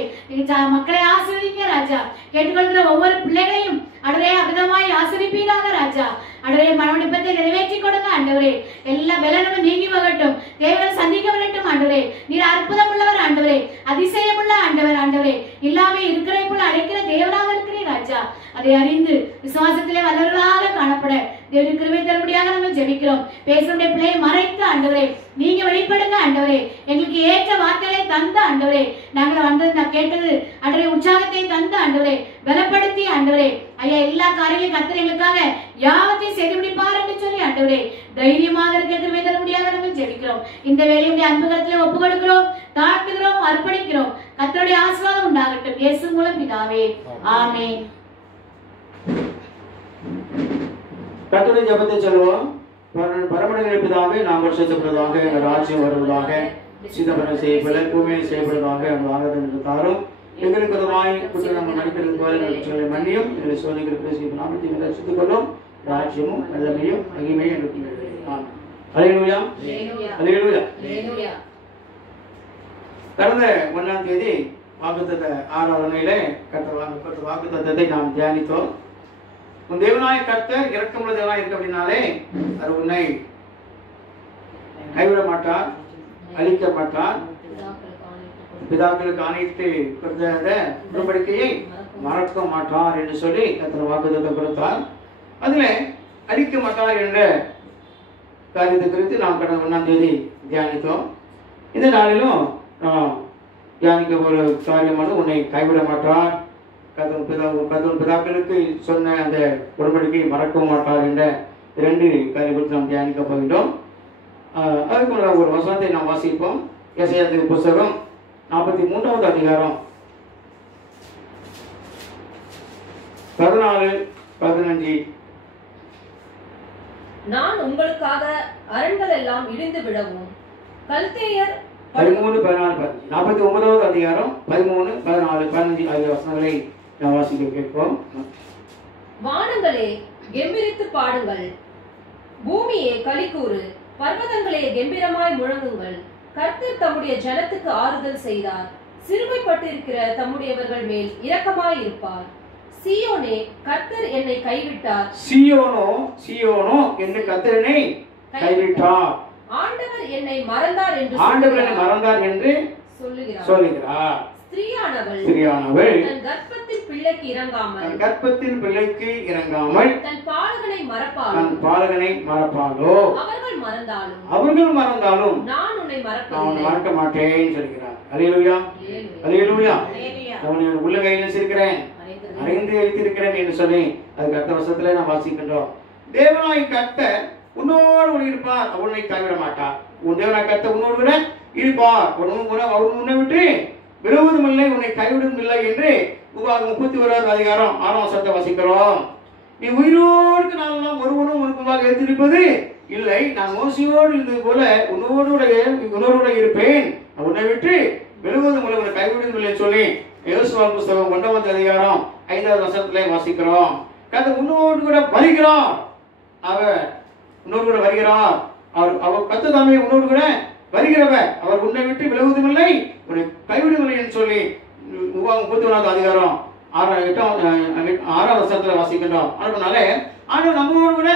மக்களை ஆசீர்வதிங்க ராஜா. கேட்டுக்கொள்கிற ஒவ்வொரு பிள்ளைகளையும் ஆண்டவரே அபிதமாய் ஆசீர்வதிப்பீராக ராஜா. ஆண்டவரே, மனோடிப்பத்தை நிறைவேற்றி கொடுங்க ஆண்டவரே. எல்லா பலனும் நீங்கி போகட்டும். தேவர்கள் சந்திக்க வரட்டும் ஆண்டவரே. நீர் அற்புதம் உள்ளவர் ஆண்டவரே, அதிசயம் உள்ள ஆண்டவர் ஆண்டவரே. இல்லாம இருக்கிற போல அழைக்கிற தேவனாக இருக்கிறீர் ராஜா. அதை அறிந்து விசுவாசத்திலே வல்லவர்களாக காணப்பட தேவனுக்கு கிருபை தரும்படியாக நாங்கள் ஜெபிக்கிறோம். பேசுடைய பிள்ளையை மறைத்து ஆண்டவரே நீங்க வெளிப்படுங்க ஆண்டவரே. எங்களுக்கு ஏற்ற வார்த்தைகளை தந்த ஆண்டவரே. நாங்கள் வந்தது நான் கேட்டது ஆண்டவரே உற்சாகத்தை தந்த ஆண்டவரே பலப்படுத்தி ஆண்டவரே ஐயா எல்லா காரியங்களையும் கர்த்தர் எங்களுக்காக யாவற்றையும் செய்து முடிப்பார் என்று சொல்லி ஆண்டவரே தைரியமாக இருக்க கிருபை தரும்படியாக நாங்கள் ஜெபிக்கிறோம். இந்த வேலையுடைய அன்பு கருத்துல ஒப்பு கொடுக்கிறோம், தாழ்த்துகிறோம், அர்ப்பணிக்கிறோம். கர்த்தருடைய ஆசீர்வாதம் உண்டாகட்டும் இயேசு மூலம் பிதாவே, ஆமென். கர்த்தருடைய ஜெபத்தை சொல்லுவோம். பரமனின் பிதாவே நாம் வருஷப்படுவதாக எங்கள் ராஜ்யம் வருவதாக சிதம்பரம் செய்யப்பட பூமியில் செய்யப்படுவதாக எங்கள் தாரும் எங்களுக்கு குற்றம் மன்னிக்கிறது போல குற்றங்களை மன்னியும் எங்களை சோதனைகள் நாமத்தை ரசித்துக் கொள்ளும் ராஜ்யமும் வல்லமையும் மகிமையும் இருக்கிறது. அல்லேலூயா அல்லேலூயா. கடந்த 1ஆம் தேதி வாக்குத்தத்த ஆராதனையில வாக்குத்தத்தத்தை நாம் தியானித்தோம். உன் தேவனாய கர்த்தர் இரக்கமுள்ள தேவனாய் இருக்க அப்படின்னாலே அது உன்னை கைவிட மாட்டார், அழிக்க மாட்டார், பிதாக்களுக்கு ஆணையிட்டு கொடுத்த உடன்படிக்கையை மறக்க மாட்டார் என்று சொல்லி கர்த்தர் வாக்குத்தத்தம் கொடுத்தார். அதுல அழிக்க மாட்டார் என்ற காரியத்தை குறித்து நாம் கடந்த 1ஆம் தேதி தியானித்தோம். இந்த நாளிலும் தியானிக்க ஒரு காரியமான உன்னை கைவிட மாட்டார், கர்த்தர் பிதாக்களுக்கு சொன்ன அந்த உடன்படிக்கையை மறக்கவும் மாட்டார் என்ற 2 காரியம் குறித்து நாம் தியானிக்க போகின்றோம். அதுக்கு ஒரு வசனத்தை நாம் வாசிப்போம். எசேக்கியேல் புத்தகம் 43வது அதிகாரம் 14-15. நான் உங்களுக்காக அரண்கள் எல்லாம் இடிந்து விழவும் கல்தேயர் 13-14 49வது அதிகாரம் 13-14-15 ஆகிய வசனங்களை நாம் வாசிக்க கேட்போம். வானங்களே கெம்பீரித்து பாடுங்கள், பூமியே களிக்கூறு, பர்வதங்களே கெம்பீரமாய் முழங்குங்கள். கர்த்தர் தம்முடைய ஜனத்துக்கு ஆறுதல் செய்தார், சிறுமைப்பட்டிருக்கிற தம்முடையவர்கள் மேல் இரக்கமாய் இருப்பார். சீயோனே, கர்த்தர் என்னை கைவிட்டார், சீயோனோ என்று கர்த்தர் என்னை கைவிட்டார், ஆண்டவர் என்னை மறந்தார் என்று சொல்லுகிறார். ஸ்திரீயானவள் தன் கர்ப்பத்தின் பிள்ளைக்கு இறங்காமல் தன் பாலகனை மறப்பாளோ. அவர்கள் மறந்தாலும் நான் உன்னை மறக்க மாட்டேன் சொல்கிறார். அல்லேலூயா அல்லேலூயா. அவனுடைய உள்ள கையில் வச்சிருக்கிறேன், அறிந்து வைத்திருக்கிறேன் என்று சொல்லி அதுக்கு அடுத்த வருஷத்துல நான் வாசிக்கின்றோம். தேவனாய் கர்த்தர் உன்னோடு கூட இருப்பார், அவனை கைவிட மாட்டார். உன் தேவனாய் கர்த்தர் உன்னோடு கூட இருப்பார், அவர் உன்னை விட்டு விடுவதும் இல்லை, உன்னை கைவிடுவதும் இல்லை என்று உபாகம் 31வது அதிகாரம் 6ஆம் வசனத்தை வாசிக்கிறோம். நீ உயிரோடு நாளெல்லாம் ஒருவனும் உனக்கு முன்பாக எடுத்திருப்பது இல்லை, நான் மோசையோடு இருந்தது போல உன்னோடு இருப்பேன், உன்னை விட்டு விடுவதும் இல்லை, உன்னை கைவிடுவதும் இல்லை சொல்லி யோசுவா புத்தகம் 1வது அதிகாரம் 5வது வசனத்திலே வாசிக்கிறோம். கர்த்தர் உன்னோடு கூட வருகிறார், அவர் உன்னோடு கூட வருகிறார், அவர் கர்த்தர் தாமே உன்னோடு கூட வருகிறவர், அவர் உன்னை விட்டு விலகுவதும் இல்லை, உன்னை கைவிடுவதில்லை என்று சொல்லி உபாகம் 31வது அதிகாரம் 6ஆம் வசனத்துல வாசிக்கின்றோம். அதனால ஆண்டவர் நம்மோடு கூட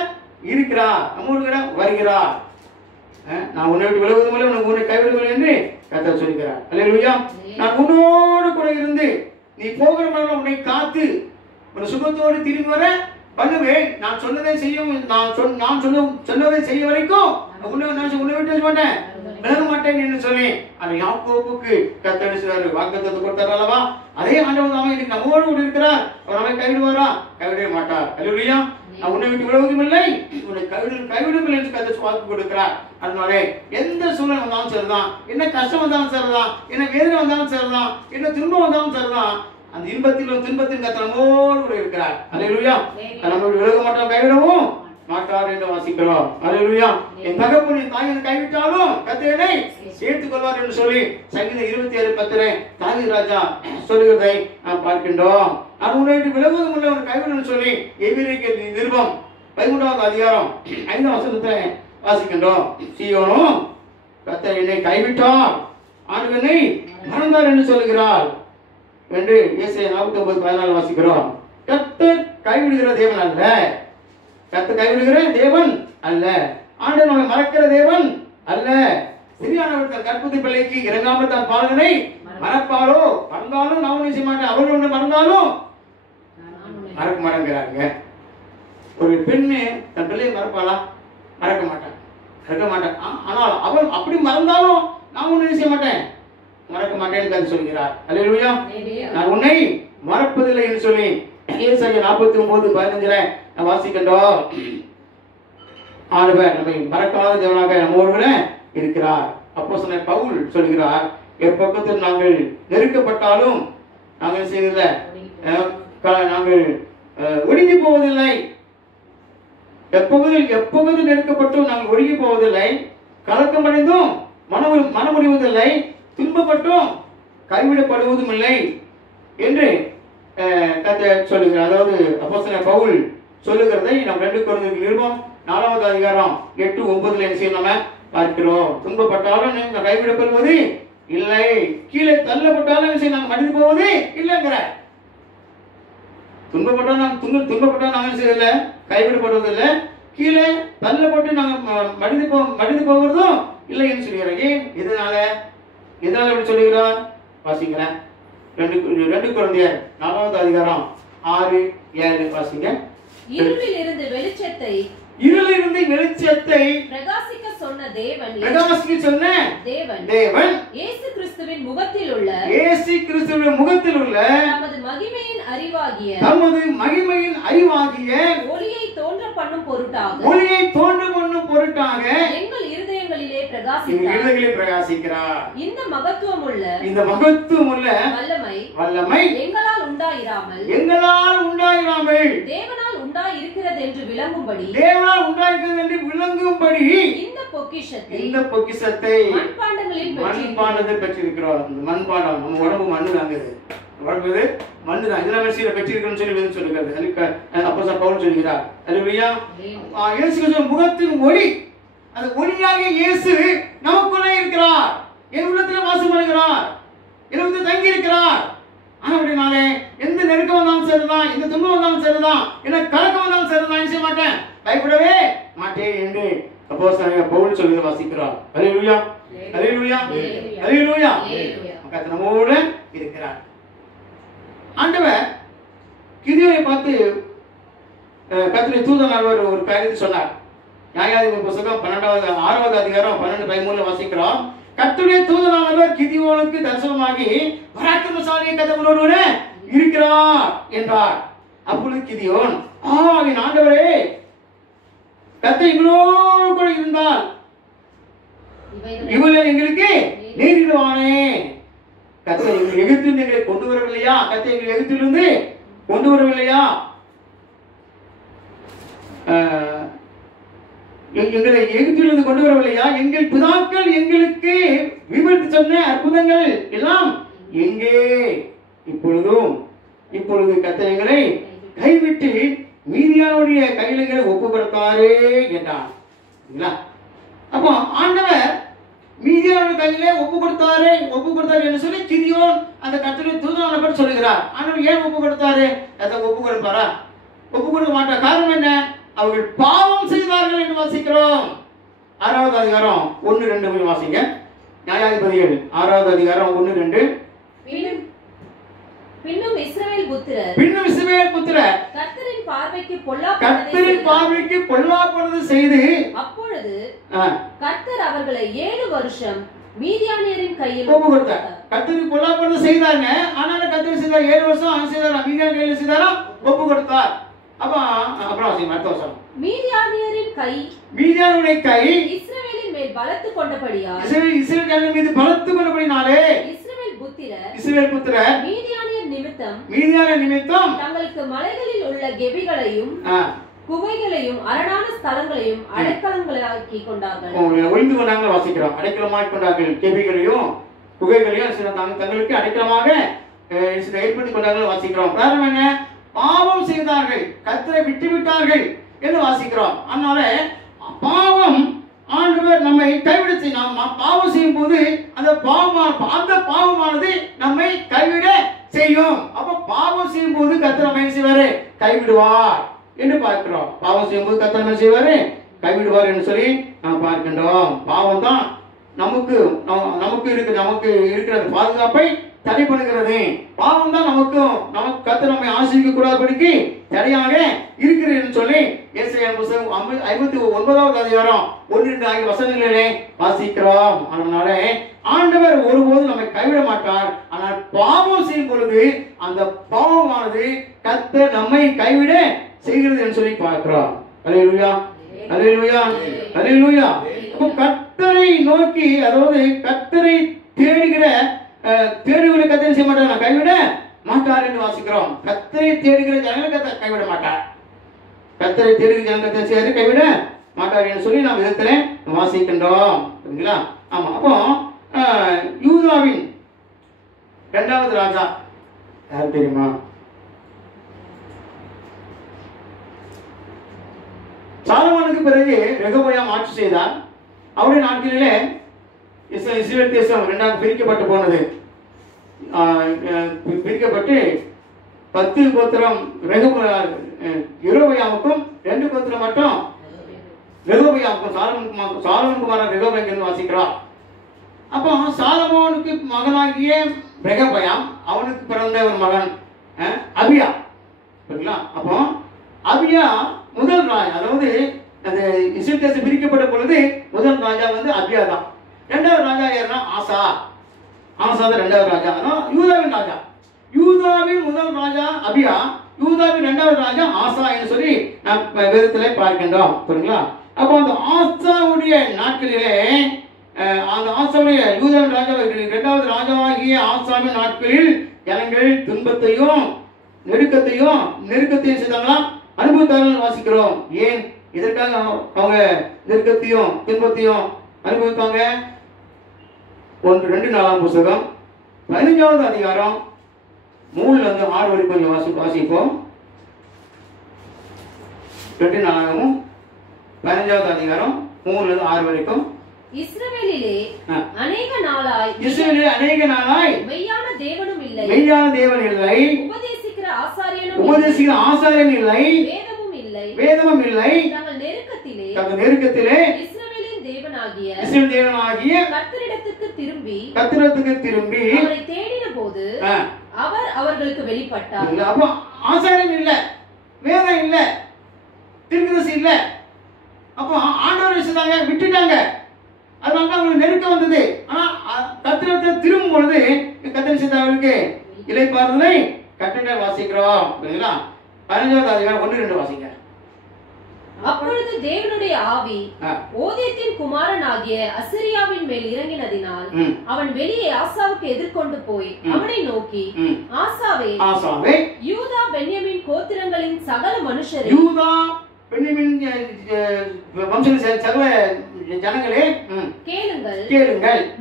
இருக்கிறார், நம்மோடு கூட வருகிறார். நான் உன்னை விட்டு விலகுவதும் இல்லை, உன்னை கைவிடுவதில்லை என்று கர்த்தர் சொல்கிறார். அல்லேலூயா. நான் உன்னோடு கூட இருந்து நீ போகிற மரணம் உன்னை காத்து ஒரு சுகத்தோடு திரும்பி வர பண்ணுவேன். நான் சொன்னதை செய்யும், நான் சொன்னதை செய்ய வரைக்கும் உன்னை விட்டு மாட்டேன், விலக மாட்டேன் என்று சொல்லி அந்த யாக்கோபுக்கு கர்த்தர் வாக்குத்தத்தம் கொடுத்தார் அல்லவா. அதே ஆண்டவர் நாம இன்னைக்கு நம்மோடு கூட இருக்கிறார், அவர் நம்மை கைவிடுவாரா? கைவிடவே மாட்டார். அல்லேலூயா. நான் உன்னை விட்டு விலகுவதும் இல்லை, உன்னை கைவிடுங்கள் என்று கர்த்தர் வாக்கு கொடுக்கிறார். அதனால எந்த சூழ்நிலை வந்தாலும் சரிதான், என்ன கஷ்டம் வந்தாலும் சரிதான், என்ன வேதனை வந்தாலும் சரிதான், என்ன துன்பம் வந்தாலும் சரிதான், அந்த இன்பத்திலும் துன்பத்திலும் கர்த்தர் நம்மோடு கூட இருக்கிறார். அல்லேலூயா. நம்ம விலக மாட்டோம், கைவிடவும் மாட்டார் என்று வாசிக்கிறோம். அல்லேலூயா. என் தகப்பனின் தாயின் கைவிட்டாலும் கர்த்தர் என்னை சேர்த்துக் கொள்வார் என்று சொல்லி சங்கீதம் 27:10 தாவீது ராஜா சொல்லுகிறதை நாம் பார்க்கின்றோம். நான் உன்னை விட்டு விலகுவதும் இல்லை, உன்னை கைவிடும் சொல்லி எபிரேயர் நிருபம் 13வது அதிகாரம் 5ஆம் வசனத்தை வாசிக்கின்றோம். சீயோனோ, கர்த்தர் என்னை கைவிட்டார், ஆண்டவர் என்னை மறந்தார் என்று சொல்லுகிறார் என்று ஏசாயா 49:14 வாசிக்கிறோம். கர்த்தர் கைவிடுகிற தேவன் அல்ல, கர்த்தர் கைவிடுகிற தேவன் அல்ல, ஆண்டவர் நம்மை மறக்கிற தேவன் அல்ல. சிறியானவர் தன் கர்ப்பத்தின் பிள்ளைக்கு இறங்காமல் தன் பாலகனை மறப்பாளோ? மறந்தாலும் நான் ஒன்றும் செய்ய மாட்டேன், அவர்கள் ஒன்று மறந்தாலும் மறக்க மாட்டேங்கிறாங்க. ஒரு பெண்ணு தன் பிள்ளையை மறப்பாளா? மறக்க மாட்டேன். ஆனால் அவள் அப்படி மறந்தாலும் நான் ஒன்றும் செய்ய மாட்டேன், மறக்க மாட்டேன் சொல்கிறார். அல்லேலூயா. நான் உன்னை மறப்பதில்லை என்று சொல்லி ஏசாயா 49:15 வாசிக்கின்றோம். ஆண்டவர் நம்மை மறக்காத தேவனாக நம்மோடு கூட இருக்கிறார். அப்போஸ்தலன் பவுல் சொல்கிறார், எப்பக்கத்தில் நாங்கள் நெருக்கப்பட்டாலும் நாங்கள் செய்ததில்லை, நாங்கள் ஒடுங்கி போவதில்லை. எப்பொழுது நெருக்கப்பட்டும் நாங்கள் ஒழுகி போவதில்லை, கலக்கமடைந்தும் மனமுடிவதில்லை, துன்பப்பட்டும் கைவிடப்படுவதும் இல்லை என்று சொல்லுகிறார். அதாவது அப்போஸ்தலன் பவுல் சொல்லுகிறதை நாம் 2 கொரிந்தியர் நிருபம் 4வது அதிகாரம் 8-9 என்ன செய்ய நம்ம பார்க்கிறோம். துன்பப்பட்டாலும் நீங்கள் கைவிடப்படுவது இல்லை, கீழே தள்ளப்பட்டாலும் நாங்கள் மடிந்து போவது இல்லைங்கிற. துன்பப்பட்டால் நாங்கள் செய்யல, கைவிடப்படுவதில்லை, கீழே தள்ளப்பட்டு நாங்கள் மடிந்து போகிறதும் இல்லை என்று சொல்கிறார். ஏன்? இதனால எப்படி சொல்லுகிறார்? வாசிக்கிறேன். 2 கொரிந்தியர் 4வது அதிகாரம் 6-7 வாசிங்க. இருளிலிருந்து வெளிச்சத்தை பிரகாசிக்க சொன்ன தேவன் இயேசு கிறிஸ்துவின் முகத்தில் உள்ள நமது மகிமையின் அறிவாகிய ஒளியை தோன்ற பண்ணும் பொருட்டாக எங்கள் இருதயங்களிலே பிரகாசிக்கிறார். இந்த மகத்துவம் உள்ள வல்லமை எங்களால் உண்டாயிராமல் தேவனால் உண்டாயிருக்கிறது என்று விளங்கும்படி இந்த பொக்கிஷத்தை மண்பாண்டத்தில் பெற்றிருக்கிறோம். மண்பாண்டம் நம்ம உடம்பு மண்ணு தாங்க, உடம்பு மண்ணு தான். இதெல்லாம் மெர்சியில பெற்றிருக்கிறோம் சொல்லி சொல்லுகிறது. அப்போஸ்தலன் பவுல் சொல்கிறார். அல்லேலூயா. இயேசு கிறிஸ்துவின் முகத்தின் ஒளி, அந்த ஒளியாக இயேசு நமக்குள்ளே இருக்கிறார், என் உள்ளத்தில் வாசம் பண்ணுகிறார், எனக்கு தங்கி இருக்கிறார். அப்படினாலே எந்த நெருக்கம் வந்தாலும் சரிதான், எந்த துன்பம் வந்தாலும் சரிதான், என்ன கலக்கம் வந்தாலும் சரிதான், என்ன செய்ய மாட்டேன், பயப்படவே மாட்டேன் என்று அப்போஸ்தலன் பவுல் சொல்லி வாசிக்கிறார். அல்லேலூயா, அல்லேலூயா, அல்லேலூயா. கர்த்தர் நம்மோடு இருக்கிறார். ஆண்டவர் கிதியோனை பார்த்து கர்த்தருடைய தூதன் ஒரு காரியத்தை சொன்னார். நியாயாதிபதி புத்தகம் 6வது அதிகாரம் 12-13 வாசிக்கிறோம். கர்த்தருடைய தூதனானவர் கிதியோனுக்கு தரிசனமாகி பராக்கிரமசாலி கர்த்தர் இருக்கிறார் என்றார். அப்பொழுது கிதியோன், என் ஆண்டவரே, கர்த்தர் எங்களோடு கூட இருந்தால் இவர்கள் எங்களுக்கு நேரிடுவானே. கர்த்தர் எங்கள் எகிப்திலிருந்து எங்களை கொண்டு வரவில்லையா? கர்த்தர் எங்கள் எகிப்திலிருந்து கொண்டு வரவில்லையா? எங்களை எகிப்திலிருந்து கொண்டு வரவில்லையா? எங்கள் பிதாக்கள் எங்களுக்கு விவரித்து சொன்ன அற்புதங்கள் எல்லாம் எங்கே? இப்பொழுது கர்த்தர் எங்களை கைவிட்டு மீதியானுடைய கையில ஒப்பு கொடுத்தாரே என்றான். அப்போ ஆண்டவர் மீதியான கையில ஒப்பு கொடுத்தாரு என்று சொல்லி கிதியோன் அந்த கர்த்தருடைய தூதனானவர் சொல்லுகிறார். ஆண்டவர் ஏன் ஒப்பு கொடுத்தாரு? அதை ஒப்பு கொடுப்பாரா? ஒப்பு கொடுக்க மாட்டார். காரணம் என்ன? அவர்கள் பாவம் செய்தார்கள் என்று வாசிக்கிறோம். 6வது அதிகாரம் 1-2 வாசிங்க. நியாயாதிபதிகள் 6வது அதிகாரம் 1-2. பின்னும் இஸ்ரவேல் புத்திரர் கர்த்தரின் பார்வைக்கு பொல்லாப்பானது செய்து அப்பொழுது கர்த்தர் அவர்களை 7 வருஷம் மீதியானியரின் கையில் ஒப்பு கொடுத்தார். கர்த்தருக்கு பொல்லாப்பானது செய்தாங்க. ஆனாலும் கர்த்தர் செய்தார் 7 வருஷம் அவன் செய்தாரா? மீதியானியர் கையில செய்தாரா? ஒப்பு கொடுத்தார். அப்புறம் அடுத்த வருஷம் மீதியானுடைய கை இஸ்ரவேலின் மேல் பலத்து கொண்டபடியால் இஸ்ரவேல் மீது பலத்து கொண்டபடினாலே இஸ்ரவேல் புத்திரர் மீதியானியர் நிமித்தம் தங்களுக்கு மலைகளில் உள்ள கெபிகளையும் குகைகளையும் அரணான ஸ்தலங்களையும் அடைக்கலங்களாக்கி கொண்டார்கள். ஒளிந்து கொண்டாங்க வாசிக்கிறோம். அடைக்கலமாக்கி கொண்டார்கள். கெபிகளையும் குகைகளையும் தங்களுக்கு அடைக்கலமாக ஏற்படுத்திக் கொண்டார்கள் வாசிக்கிறோம். காரணம் என்ன? பாவம் செய்தார்கள், கர்த்தரை விட்டுவிட்டார்கள் என்று வாசிக்கிறோம். அதனால பாவம் ஆண்டவர் நம்மை கைவிட செய்யும். பாவம் செய்யும் போது அந்த பாவமானது நம்மை கைவிட செய்யும். அப்ப பாவம் செய்யும் போது கர்த்தர் நம்மை செய்வாரு, கைவிடுவார் என்று பார்க்கிறோம். பாவம் செய்யும் போது கர்த்தர் என்ன செய்வாரு, கைவிடுவார் என்று சொல்லி நாம் பார்க்கின்றோம். பாவம் தான் நமக்கு இருக்கிற பாதுகாப்பை தடை பண்ணுகிறது. பாவம் தான் நமக்கு கர்த்தர் நம்மை ஆசீர்வதிக்க கூடாதபடிக்கு தடையாக இருக்கிறது சொல்லி ஏசாயா புத்தகம் 59வது அதிகாரம் 1-2 ஆகிய வசனங்களிலே வாசிக்கிறோம். அதனால ஆண்டவர் ஒருபோதும் நம்மை கைவிட மாட்டார். ஆனால் பாவம் செய்யும் பொழுது அந்த பாவமானது கர்த்தர் நம்மை கைவிட செய்கிறது என்று சொல்லி பார்க்கிறோம். அல்லேலூயா, அல்லேலூயா, அல்லேலூயா. கர்த்தரை நோக்கி, அதாவது கர்த்தரை தேடுகிற கர்த்தரை செய்ய மாட்டார், கைவிட மாட்டார் என்று வாசிக்கிறோம். கர்த்தரை தேடுகிற ஜனங்களை கர்த்தர் கைவிட மாட்டார். கர்த்தரை தேடுகிற ஜனங்களை செய்து கைவிட மாட்டார் என்று சொல்லி நாம் விதத்திலே வாசிக்கின்றோம். சரிங்களா? ஆமா. அப்போ யூதாவின் இரண்டாவது ராஜா யார் தெரியுமா? சாலமோனுக்கு பிறகு ரெகொபெயாம் ஆட்சி செய்தார். அவருடைய நாட்களிலே இஸ்ரவேல் தேசம் இரண்டாக பிரிக்கப்பட்டு போனது. பிரிக்கப்பட்டு 10 கோத்திரம் யெரொபெயாமுக்கும் 2 கோத்திரம் மட்டும் ரெகொபெயாமுக்கும் சாலமோனுக்கு ரெகொபெயாம் வாசிக்கிறார். அப்போ சாலமோனுக்கு மகனாகிய ரெகொபெயாம், அவனுக்கு பிறந்த ஒரு மகன் அபியா. சரிங்களா? அப்போ அபியா முதல் ராஜா, அதாவது அந்த இஸ்ரவேல் தேசம் பிரிக்கப்பட்ட பொழுது முதல் ராஜா வந்து அபியா தான். இரண்டாவது ராஜா யாருன்னா ஆசா. ஆசா தான் இரண்டாவது ராஜா. யூதாவின் ராஜா. யூதாவின் முதல் ராஜா அபியா, யூதாவின் இரண்டாவது ராஜா ஆசா என்று சொல்லி நாம் வேதத்திலே பார்க்கின்றோம். சரிங்களா? அப்போ அந்த ஆசாவுடைய நாட்களிலே, அந்த ஆசாவுடைய யூதாவின் ராஜா இரண்டாவது ராஜாவாகிய ஆசாவின் நாட்களில் ஜனங்கள் துன்பத்தையும் நெருக்கத்தையும் செய்தாங்களா அனுபவித்தார்கள் வாசிக்கிறோம். ஏன் இதற்காக அவங்க நெருக்கத்தையும் துன்பத்தையும் அனுபவித்தாங்க? 1-2 நாலாம் புத்தகம் 15வது அதிகாரம் 3-6 வரைக்கும் வாசிப்போம். 2 நாளாகவும் 15வது அதிகாரம் 3-6 வரைக்கும். இஸ்ரவேலிலே அநேக நாளாய் மெய்யான தேவனும் இல்லை, உபதேசிக்கிற ஆசாரியனும் இல்லை, வேதமும் இல்லை. தங்கள் நெருக்கத்திலே இஸ்ரவேலின் தேவனாகிய கர்த்தரிடத்துக்கு திரும்பி அவரை தேடின போது அவர் அவர்களுக்கு வெளிப்பட்டார். அப்போ ஆசாரியன் இல்ல, வேதம் இல்ல, தீர்க்கதரிசி இல்ல. அப்போ ஆண்டவர் விஷயத்தாங்க விட்டுட்டாங்க. அதனால தான் அவங்களுக்கு நெருக்கம் வந்தது. ஆனா கர்த்தரிடத்தை திரும்பும் பொழுது கர்த்தர் அவர்களுக்கு இளைப்பாறுதலை கட்டளை வாசிக்கிறோம். சரிங்களா? 15வது அதிகாரம் 1-2 வாசிங்க. அப்பொழுது தேவனுடைய ஆவி ஓதேத்தின் குமாரனாகிய அசிரியாவின் மேல் இறங்கினதினால் அவன் வெளியே ஆசாவுக்கு எதிர்கொண்டு போய் அவனை நோக்கி, ஆசாவே, யூதா பென்யமீன் கோத்திரங்களின் சகல மனுஷரே, யூதா பென்யமீன் வம்சத்தின் சகல ஜனங்களே, கேளுங்கள்.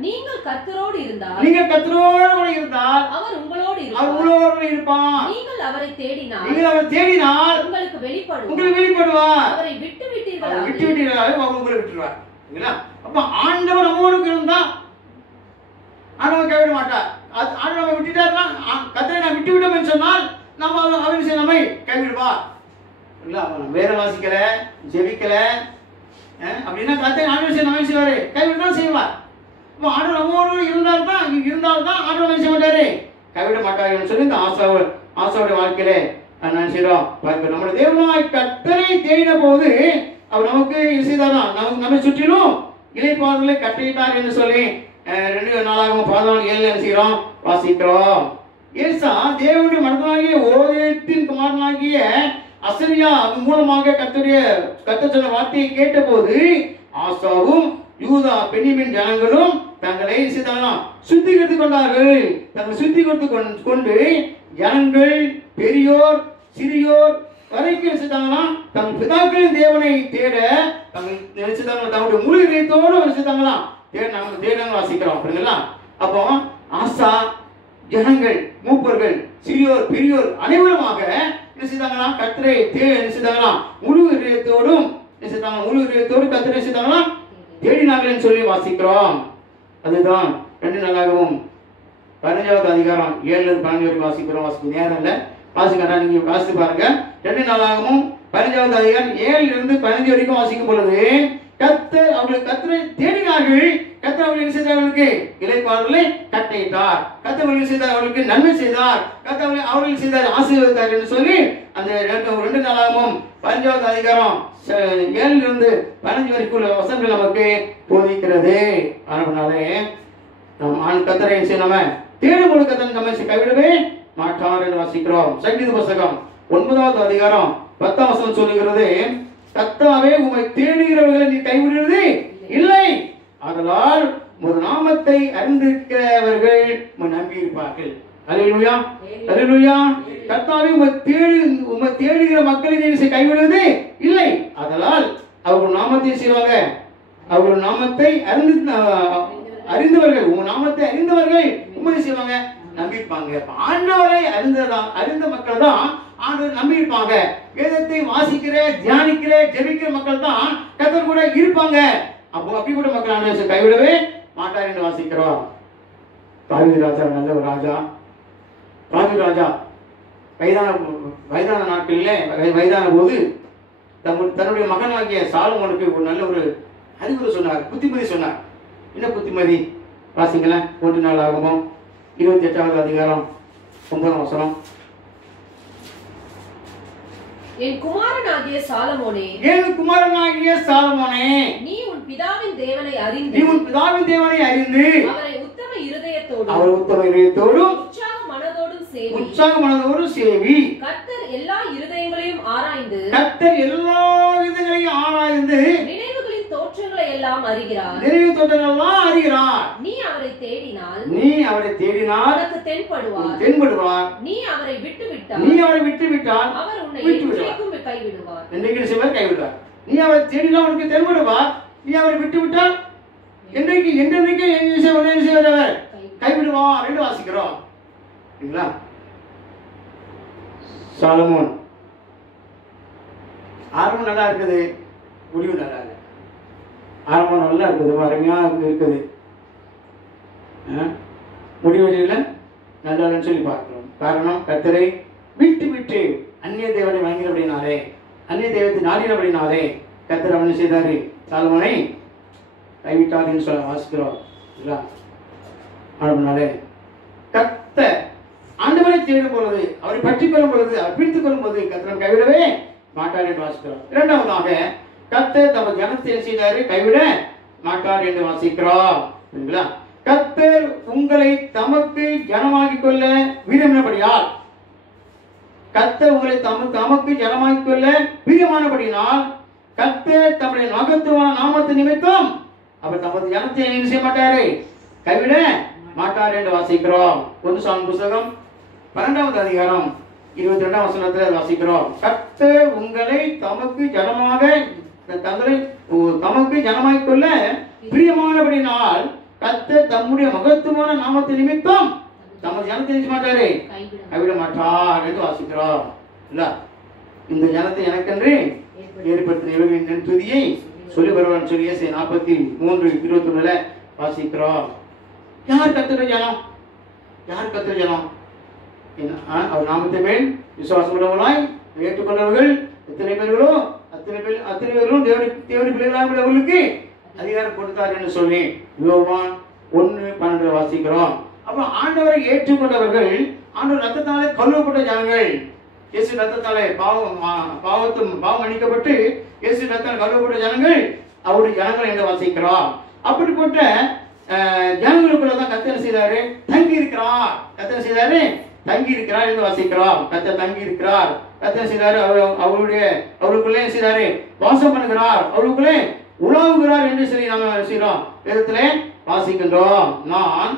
நீங்கள் கர்த்தரோடு இருந்தால் அவர் உங்களோடு இருப்பார். நீங்கள் அவரை தேடினால் உங்களுக்கு வெளிப்படுவார். அவரை விட்டு விட்டீர்களாக உங்களை விட்டுருவார். அப்ப ஆண்டவர் நம்மோடு இருந்தா ஆண்டவர் கைவிட மாட்டார். ஆண்டவர் விட்டுட்டாருன்னா, கர்த்தரை நான் விட்டு விட்டோம் சொன்னால் நம்ம அவர் நம்மை கைவிடுவார். வேற வாசிக்கல, ஜெபிக்கல அப்படின்னா கர்த்தரை ஆண்டவர் நம்ம செய்வாரு, கைவிட்டாலும் செய்வார். ஆண்டவர் நம்மோடு இருந்தால்தான் ஆண்டவர் செய்ய மாட்டாரு, கைவிட மாட்டாருன்னு சொல்லி இந்த ஆசாவுடைய வாழ்க்கையில நான் செய்யறோம். நம்முடைய தேவனாய் கர்த்தரை தேடின போது அவர் நமக்கு செய்தாராம், நம்மை சுற்றிலும் இளைப்பாறுதலை கட்டிட்டார் என்று சொல்லி 2 நாளாகவும் 14-7 செய்கிறோம் வாசிக்கிறோம். ஏசா தேவனுடைய மனதாகிய ஓதேத்தின் குமாரனாகிய அசரியா மூலமாக கர்த்தர் சொன்ன வார்த்தையை கேட்ட போது ஆசாவும் யூதா பென்யமீன் ஜனங்களும் தங்களை சுத்திகரித்துக் கொண்டார்கள். தங்களை சுத்திகரித்துக் கொண்டு ஜனங்கள் பெரியோர் சிறியோர் வரைக்கும் தங்கள் பிதாக்களின் தேவனை தேட தங்களுடைய முழு இதயத்தோடு தேட வாசிக்கிறோம். அப்போ ஆசா ஜனங்கள் மூப்பர்கள் சிறியோர் பெரியோர் அனைவருமாக கர்த்தரை முழு இதயத்தோடு கர்த்தரை தேடினார்கள் சொல்லி வாசிக்கிறோம். அதுதான் 2 நாளாகவும் 15வது அதிகாரம் 7-15 வரைக்கும் வாசிக்கிறோம். வாசிக்க நேரம் இல்ல, வாசிக்கிறா நீங்க வாசித்து பாருங்க. 2 நாளாகவும் 15வது அதிகாரம் 7-15 வரைக்கும் வாசிக்கும் பொழுது கர்த்தர் கர்த்தரை தேடினார்கள். கர்த்தர் அவர்களுக்கு இளைப்பாறுதலை கட்டளையிட்டார். கர்த்தர் அவர்களுக்கு நன்மை செய்தார். கர்த்தர் அவர்கள் செய்தார் ஆசீர்வதித்தார் என்று சொல்லி அந்த 2 நாளாகவும் 15வது அதிகாரம் 7-15 வரைக்கும் வசனங்கள் நமக்கு போதிக்கிறது. அதனாலே நாம் கர்த்தரை நம்ம தேடும் பொழுது கர்த்தர் நம்மை கைவிடவே மாட்டார் என்று வாசிக்கிறோம். சங்கீத புத்தகம் 9வது அதிகாரம் 10ஆம் வசனம் சொல்லுகிறது, கர்த்தாவே உம்மை தேடுகிறவர்களை நீ கைவிடுவது இல்லை, ஆதலால் ஒரு நாமத்தை அறிந்திருக்கிறவர்கள் நம்பியிருப்பார்கள். அல்லேலூயா, அல்லேலூயா. கர்த்தாவே உம்மை தேடுகிற மக்களை நீர் கைவிடுவது இல்லை. அதனால் அவர்கள் நாமத்தை செய்வாங்க. அவர்கள் நாமத்தை அறிந்தவர்கள், உங்க நாமத்தை அறிந்தவர்கள் உண்மை செய்வாங்க, நம்பியிருப்பாங்க. ஆண்டவரை அறிந்த மக்கள் தான் ஆண்டவர் நம்பியிருப்பாங்க. வேதத்தை வாசிக்கிற, தியானிக்கிற, ஜெபிக்கிற மக்கள் தான் கர்த்தர் கூட இருப்பாங்க. அப்போ அப்படிப்பட்ட மக்கள் ஆண்டவர் கைவிடவே மாட்டார் என்று வாசிக்கிறோம். தாவீது ராஜா நல்ல ஒரு ராஜா. தாவீது ராஜா வயதான நாட்களிலே, வயதான போது தன்னுடைய மகனாகிய சாலமோனுக்கு ஒரு நல்ல ஒரு அறிவுரை சொன்னார், புத்திமதி சொன்னார். என்ன புத்திமதி? வாசிங்களேன். 1 நாளாகமம் 28வது அதிகாரம் 9ஆம் வசனம். என் குமாரனாகிய சாலமோனே, நீ உன் பிதாவின் தேவனை அறிந்து அவரை உத்தம இருதயத்தோடும் உற்சாக மனதோடும் சேவி. கர்த்தர் எல்லா இருதயங்களையும் ஆராய்ந்து நினைவுகளின் தோற்றங்களை எல்லாம் அறிகிறார். நீ அவரை தேடினால் உனக்கு தென்படுவார். நீ அவரை விட்டுவிட்டால் அவர் உன்னை என்றைக்கும் கைவிடுவார். நீ அவரை தேடினால் உனக்கு தென்படுவார். நீ அவரை விட்டுவிட்டால் என்றைக்கு கைவிடுவார் என்று வாசிக்கிறோம். சாலமோன் ஆரம்பம் நல்லா இருக்குது, முடிவு நல்லா இல்லை. ஆரம்பம் நல்லா இருக்குது, அருமையா இருக்குது, முடிவுல நல்லா சொல்லி பார்க்கிறோம். காரணம் கர்த்தரை விட்டு அந்நிய தேவனை வாங்கினபடினாலே, அந்நிய தெய்வத்தை நாடினபடினாலே கர்த்தர் அவனை செய்தாரு, சாலமோனை கைவிட்டார் என்று சொல்ல வாசிக்கிறோம். ஆனபடினாலே கர்த்தர் ஆண்டவரை தேடும் பொழுது, அவரை பற்றிக் கொள்ளும் பொழுது, அவர் பிடித்துக் கொள்ளும் போது கர்த்தர் கைவிடவே மாட்டார் என்று வாசிக்கிறோம். இரண்டாவதாக கர்த்தர் தமது ஜனத்தை செய்தாரு, கைவிட மாட்டார் என்று வாசிக்கிறோம். கர்த்தர் உங்களை தமக்கு ஜனமாக்கிக் கொள்ள விரும்பினபடியால், கர்த்தர் உங்களை தமக்கு ஜனமாக்கிக் கொள்ள பிரியமானபடினால் கர்த்தர் தம்முடைய மகத்துவமான நாமத்தை நிமித்தம் அவர் தமது ஜனத்தை என்ன செய்ய மாட்டாரு, கைவிட மாட்டார் என்று வாசிக்கிறோம். 1 சாமுவேல் புத்தகம் 12வது அதிகாரம் 22ஆம் வசனத்தில் வாசிக்கிறோம். கர்த்தர் உங்களை தமக்கு ஜனமாக்கிக் கொள்ள பிரியமானபடினால் கர்த்தர் தம்முடைய மகத்துவமான நாமத்தை நிமித்தம் தமது ஜனத்தை நினைச்ச மாட்டாரு, கைவிட மாட்டார் என்று வாசிக்கிறோம். இல்ல, இந்த ஜனத்தை எனக்கென்று ஏற்படுத்தின இவர்களின் துதியை சொல்லி வருவான் சொல்லி 43:21 வாசிக்கிறோம். யார் கர்த்தருடைய ஜனம்? யார் கர்த்தருடைய ஜனம்? அவர் நாமத்தை மேல் விசுவாசம் உள்ளவர்களாய் ஏற்றுக்கொண்டவர்கள் எத்தனை பேர்களோ அத்தனை பேர்களும் தேவனுடைய பிள்ளைகளாக அவர்களுக்கு அதிகாரம் கொடுத்தார் என்று சொல்லி யோவான் 1:12 வாசிக்கிறோம். அப்புறம் ஆண்டவரை ஏற்றுக்கொண்டவர்கள், ஆண்டவர் ரத்தத்தாலே கழுவப்பட்ட ஜனங்கள், இயேசு ரத்தத்தாலே பாவம் மன்னிக்கப்பட்டு இயேசு ரத்தத்தால் கழுவப்பட்ட ஜனங்கள் அவருடைய ஜனங்கள் என்று வாசிக்கிறோம். அப்படிப்பட்ட ஜனங்களுக்குள்ளதான் கர்த்தர் செய்தாரு, தங்கி இருக்கிறார். கர்த்தர் செய்தாரு, தங்கி இருக்கிறார் என்று வாசிக்கிறோம். கர்த்தர் தங்கி இருக்கிறார், கர்த்தர் செய்தாரு, அவருக்குள்ளே செய்தாரு, வாசம் பண்ணுகிறார், அவருக்குள்ளே உலாவுகிறார் என்று சொல்லி நாம செய்கிறோம், வேதத்திலே வாசிக்கின்றோம். நான்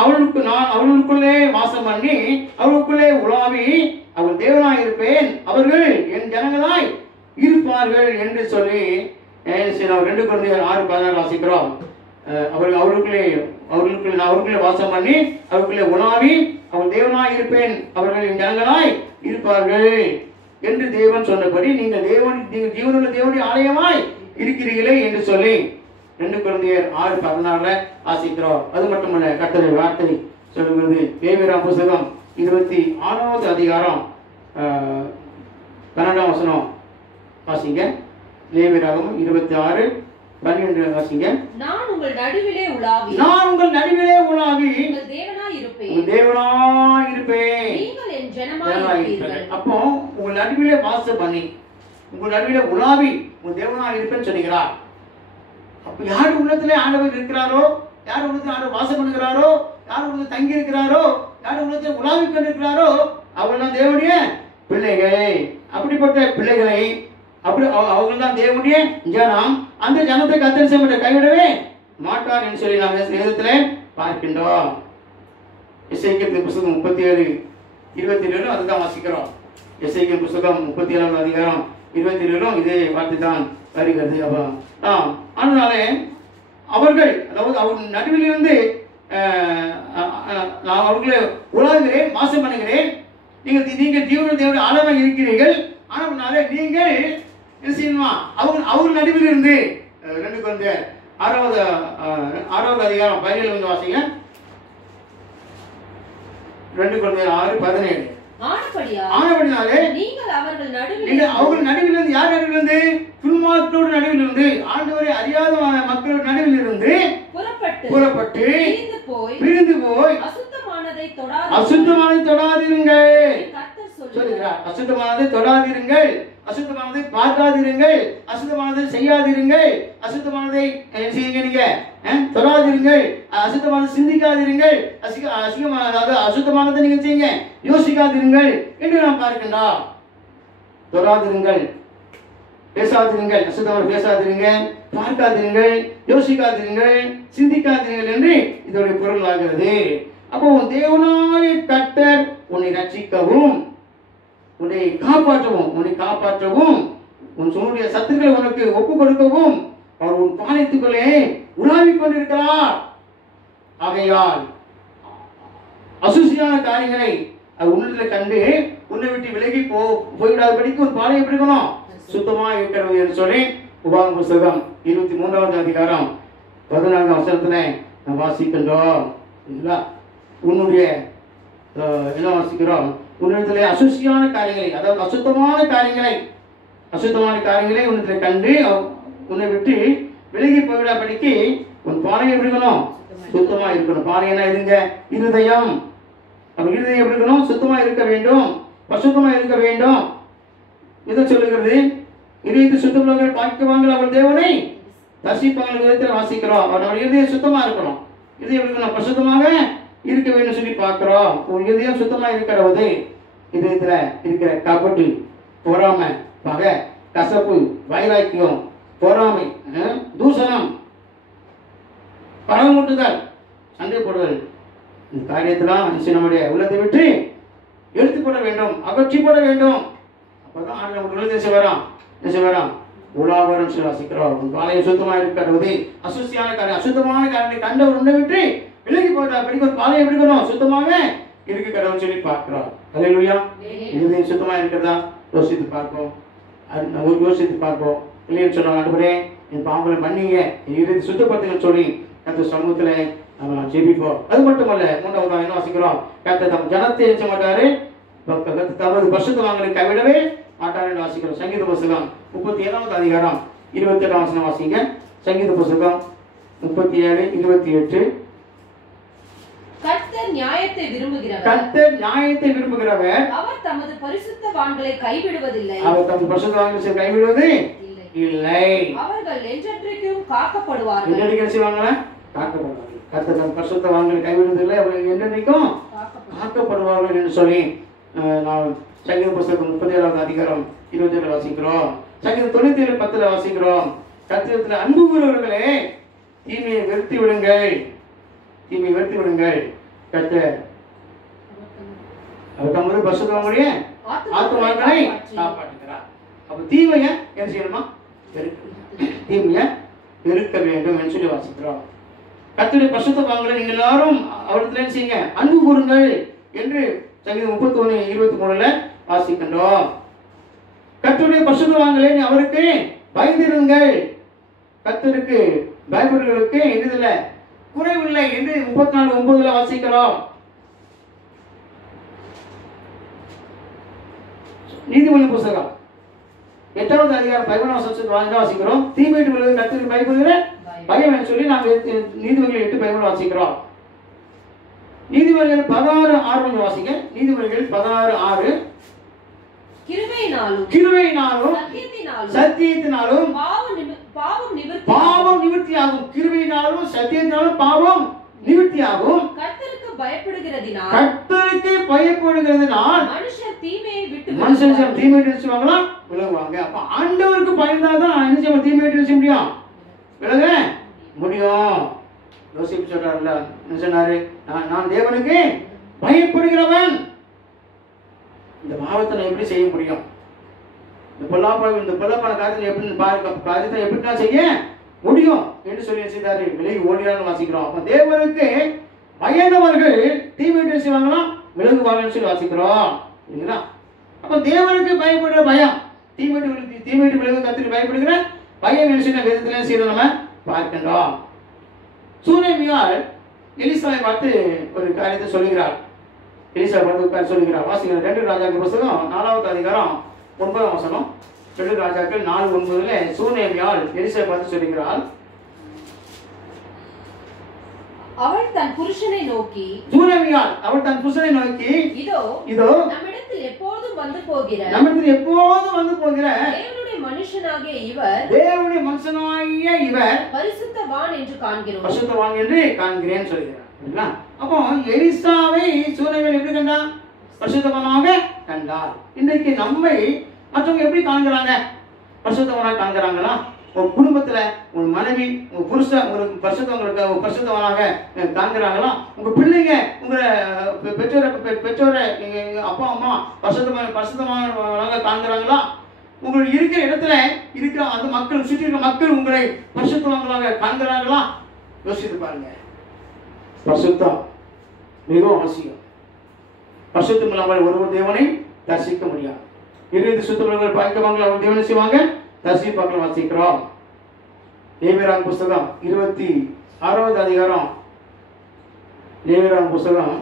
அவர்களுக்குள்ளே வாசம் பண்ணி அவர்களுக்குள்ளே உலாவி அவர் தேவனாய் இருப்பேன், அவர்கள் என் ஜனங்களாய் இருப்பார்கள் என்று சொல்லி 2 கொரிந்தியர் 6:16 வாசிக்கிறோம். அவர்களுக்குள்ளே வாசம் பண்ணி அவர்களுக்குள்ளே உலாவி அவர் தேவனாய் இருப்பேன், அவர்கள் என் ஜனங்களாய் இருப்பார்கள் என்று தேவன் சொன்னபடி நீங்கள் ஜீவனுள்ள தேவனுடைய ஆலயமாய் இருக்கிறீர்களே என்று சொல்லி 2 கொரிந்தியர் 6:16 வாசிக்கிறோம். அது மட்டுமல்ல, கர்த்தருடைய வார்த்தை சொல்லுகிறது. லேவியராம் புத்தகம் 26வது அதிகாரம் 12ஆம் வசனம் வாசிங்க. லேவியராகமம் 26:12 வாசிங்க. நான் உங்கள் நடுவிலே உலாவி உங்கள் தேவனாய் இருப்பேன், நீங்கள் என் ஜனமாய் இருப்பீர்கள். அப்போ உங்கள் நடுவிலே வாசம் பண்ணி உங்கள் நடுவிலே உலாவி உங்கள் தேவனாய் இருப்பேன்னு சொல்லுகிறார். அப்ப யார் உள்ளத்திலே ஆண்டவர் இருக்கிறாரோ, யார் உள்ளத்தில் ஆண்டவர் வாசம் பண்ணுகிறாரோ, யார் உள்ளத்தில் தங்கி இருக்கிறாரோ, யார் உள்ளத்தில் உலாவி கொண்டிருக்கிறாரோ அவர்கள் தேவனுடைய பிள்ளைகள். அப்படிப்பட்ட பிள்ளைகளை அவர்கள் தான் தேவனுடைய ஜனம். அந்த ஜனத்தை கர்த்தர் கைவிடவே மாட்டார் என்று சொல்லி நாம் வேதத்திலே பார்க்கின்றோம். எசேக்கியேல் புத்தகம் 37:27 அதுதான் வாசிக்கிறோம். எசேக்கியேல் புத்தகம் 37 அதிகாரம் 27 இதே வார்த்தை தான் வருகிறது. அதனாலே அவர்கள், அதாவது அவர் நடுவிலிருந்து நான் அவர்களை உலாவுகிறேன், வாசம் பண்ணுகிறேன். நீங்கள் ஜீவன தேவனுடைய ஆழமாக இருக்கிறீர்கள். ஆனால் நீங்கள் என்ன செய்யணுமா? அவர் நடுவில் இருந்து 2 கொரிந்தியர் 6வது அதிகாரம் 17 வாசிங்க. 2 கொரிந்தியர் 6:17. ஆனபடியாலே நீங்கள் அவர்கள் நடுவில் இருந்து, யார் நடுவில் இருந்து? துன்மார்க்கரோடு நடுவில் இருந்து, ஆண்டவரை அறியாத மக்களோட நடுவில் இருந்து புறப்பட்டு பிரிந்து போய் அசுத்தமானதை தொடாதிருங்கள் சொல்லுகிறார். அசுத்தமானதை தொடாதிருங்கள், அசுத்தமானதை பார்க்காதிருங்கள், அசுத்தமானதை செய்யாதிருங்கள், அசுத்தமானதை செய்யுங்க, தொடாதிருங்கள், அசுத்தமானதை சிந்திக்காதிருங்கள், அசுத்தமானதை நீங்க செய்யுங்க, யோசிக்காதிருங்கள் என்று நாம் பார்க்கின்றோம். தொடாதிருங்கள், பேசாதிருங்கள், அசுத்தமாக பேசாதிருங்க, பார்க்காதிருங்கள், யோசிக்காதிருங்கள், சிந்திக்காதிருங்கள் என்று இதோடைய பொருள் ஆகிறது. அப்போ உன் தேவனாய கர்த்தர் உன்னை ரட்சிக்கவும், உன்னை காப்பாற்றவும், உன் சொன்னுடைய சத்துக்களை உனக்கு ஒப்பு கொடுக்கவும் அவர் உன் பாளையத்துக்குள்ளே உலாவிக் கொண்டிருக்கிறார். ஆகையால் அசுசியான காரியங்களை உன்னிடத்தில் கண்டு உன்னை விட்டு விலகி போய்விடாதபடிக்கு உன் பாளையம் எப்படி இருக்கணும்? சுத்தமா இருக்கிறது என்று சொல்லி உபாகம புத்தகம் 23வது அதிகாரம் 14 வசனத்துல நாம் வாசிக்கின்றோம். உன்னுடைய என்ன வாசிக்கிறோம்? உன்னிடத்திலே அசுசியான காரியங்களை, அதாவது அசுத்தமான காரியங்களை உன்னிடத்தில் கண்டு உன்னை விட்டு விலகி போய்விடாதபடிக்கு உன் பாளையம் எப்படி இருக்கணும்? சுத்தமா இருக்கணும். பாளையம்னா எதுங்க? இருதயம். அப்ப இருதயம் எப்படி இருக்கணும்? சுத்தமா இருக்க வேண்டும், பசுத்தமா இருக்க வேண்டும். இதை சொல்லுகிறது. இதயத்தை சுத்தமுள்ளவர்கள் பாக்கியவான்கள் அவர் தேவனை தரிசிப்பார்கள் விதத்தில் வாசிக்கிறோம். அவருடைய இருதயம் சுத்தமா இருக்கணும். இதயம் எப்படி இருக்கணும்? பசுத்தமாக இருக்க வேண்டும் சொல்லி பார்க்கிறோம். ஒரு இதயம் சுத்தமா இருக்கிறது. இதயத்துல இருக்கிற கபட்டு, பொறாமை, பகை, கசப்பு, வைராக்கியம், பொறாமை, தூசணம், பழமுட்டுதல், சண்டை போடுதல், இந்த காரியத்தெல்லாம் நம்முடைய உள்ளத்தை விட்டு எடுத்துப்பட வேண்டும், அகற்றி போட வேண்டும். அப்பதான் நமக்கு உள்ளதை உலாவரம் வாசிக்கிறோம். பாளையம் சுத்தமா இருக்கிறது. அசுசியான காரியம், அசுத்தமான காரியத்தை கண்டவர் உன்னை விட்டு விலகி போட்டா படிக்க ஒரு பாளையம் எடுக்கணும், சுத்தமாக இருக்கு கடவுள் சொல்லி பார்க்கிறோம். அல்லேலூயா. இதயம் சுத்தமா இருக்கிறதா யோசித்து பார்ப்போம். இல்லைன்னு சொன்னாங்க, ஆண்டவரே என் பாவங்களை மன்னிங்க, இறுதி சுத்தப்படுத்துங்க சொல்லி கர்த்தர் சமூகத்துல நம்ம ஜெபிப்போம். அது மட்டுமல்ல, 3வது என்ன வாசிக்கிறோம்? கர்த்தர் தம் ஜனத்தை எச்ச மாட்டாரு, தமது பரிசுத்தவான்களை கைவிடவே மாட்டார் என்று வாசிக்கிறோம். சங்கீத புத்தகம் 37வது அதிகாரம் 28 வசனம் வாசிங்க. சங்கீத புத்தகம் 37:28. கர்த்தர் நியாயத்தை விரும்புகிறவர், அவர் தமது பரிசுத்தவான்களை கைவிடுவதில்லை. கைவிடுவது இல்லை. அவர்கள் என்றென்றைக்கும் காக்கப்படுவார்கள். கர்த்தர் தம் பரிசுத்தவான்களை கைவிடுவதில்லை, அவர்கள் என்றென்றைக்கும் காக்கப்படுவார்கள் என்று சொல்லி நாம் சங்கீத புத்தகம் 37வது அதிகாரம் 27 வாசிக்கிறோம். சங்கீதம் 97:10 வாசிக்கிறோம். கர்த்தரிடத்தில் அன்பு கூறுவர்களே, தீமையை வெறுத்து விடுங்கள். கர்த்தர் அவர் தமது பரிசுத்தவான்களுடைய ஆத்துமாக்களை காப்பாற்றுகிறார். அப்ப தீமையை என்ன செய்யணுமா? தீமையை வெறுக்க வேண்டும் என்று சொல்லி வாசிக்கிறோம். கர்த்தருடைய பரிசுத்தவான்களை நீங்கள் எல்லாரும் அவரிடத்தில் என்ன செய்யுங்க? அன்பு கூறுங்கள் என்று சங்கீதம் 31:23 வாசிக்கின்றோம். கர்த்தருடைய பரிசுத்தவான்களே, அவருக்கு பயந்திருங்கள். கர்த்தருக்கு பயப்படுவதற்கு எதுல குறைவில்லை என்று 34:9 வாசிக்கிறோம். நீதிமொழியின் புத்தகம் 8வது அதிகாரம் 11 வசனத்தை வாசிக்கிறோம். தீமையிட்டு விழுவது கர்த்தருக்கு பயப்படுகிற பயம் என்று சொல்லி நாங்கள் நீதிமொழிகள் 8:11 வாசிக்கிறோம். நீதிமொழிகள் 16:6 வாசிங்க. நீதிமொழிகள் 16:6. கிருபையினாலும் சத்தியத்தினாலும் பாவம் நிவர்த்தியாகும். கிருபையினாலும் சத்தியத்தினாலும் பாவம் நிவர்த்தியாகும். கர்த்தருக்கு பயப்படுகிறதினால் மனுஷன் தீமையை விட்டு விலகுவாங்க. அப்ப ஆண்டவருக்கு பயந்தாதான் என்ன செய்ய தீமையை விட்டு முடியும், விலக முடியும். யோசிப்பு சொல்றாருல்ல, என்ன சொன்னாரு? நான் தேவனுக்கு பயப்படுகிறவன். இந்த பாவத்தை நான் எப்படி செய்ய முடியும்? இந்த பொல்லாப்பான காரியத்தை எப்படி நான் செய்ய முடியும் என்று சொல்லி செய்தாரு. விலகி ஓடினான்னு வாசிக்கிறோம். அப்ப தேவனுக்கு பயந்தவர்கள் தீமையை செய்வாங்களாம், விலகுவாங்கன்னு சொல்லி வாசிக்கிறோம். இல்லைங்களா? அப்ப தேவனுக்கு பயப்படுற பயம், தீமையை விலகு கத்திரி பயப்படுகிற பயம் என்ன செய்ய விதத்துல செய்ய நம்ம பார்க்கின்றோம். சூனேமியால் எலிசாவை பார்த்து ஒரு காரியத்தை சொல்லுகிறார். எலிசா பார்த்து சொல்லுகிறார். வாசிக்கிறோம் 2 ராஜாக்கள் புத்தகம் 4வது அதிகாரம் 9ஆம் வசனம். 2 ராஜாக்கள் 4:9 சூனேமியால் எலிசா பார்த்து சொல்லுகிறார். அவள் தன் புருஷனை நோக்கி, சூனேமியால் அவள் தன் புருஷனை நோக்கி, இதோ நம்மிடத்தில் எப்போதும் வந்து போகிற தேவனுடைய மனுஷனாகிய இவர் பரிசுத்தவான் என்று காண்கிறேன் சொல்கிறார். அப்போ எலிசாவை சூனேமியால் எப்படி கண்டார்? பரிசுத்தவானாக கண்டார். இன்றைக்கு நம்மை மற்றவங்க எப்படி காண்கிறாங்க? பரிசுத்தவானாக காண்கிறாங்களா? உங்க குடும்பத்துல உங்க மனைவி உங்க புருஷன் உங்களுக்கு பரிசுத்தவானாக காண்கிறாங்களா? உங்க பிள்ளைங்க உங்க பெற்றோரை அப்பா அம்மா பரிசுத்தமானவர்களாக காண்கிறாங்களா? உங்களுக்கு இருக்கிற இடத்துல இருக்கிற அந்த மக்கள் சுற்றி இருக்கிற மக்கள் உங்களை பரிசுத்தவான்களாக காண்கிறாங்களா? யோசித்து பாருங்க. பரிசுத்தம் மிகவும் அவசியம். பரிசுத்தம் இல்லாமல் ஒருவர் தேவனை தரிசிக்க முடியாது. இறுதி சுத்தவர்கள் பார்க்கவாங்க, அவர் தேவனை செய்வாங்க, தரிசிப்பாக்கள் வாசிக்கிறோம். லேவியராகமம் புத்தகம் 26வது அதிகாரம், லேவியராகமம் புத்தகம்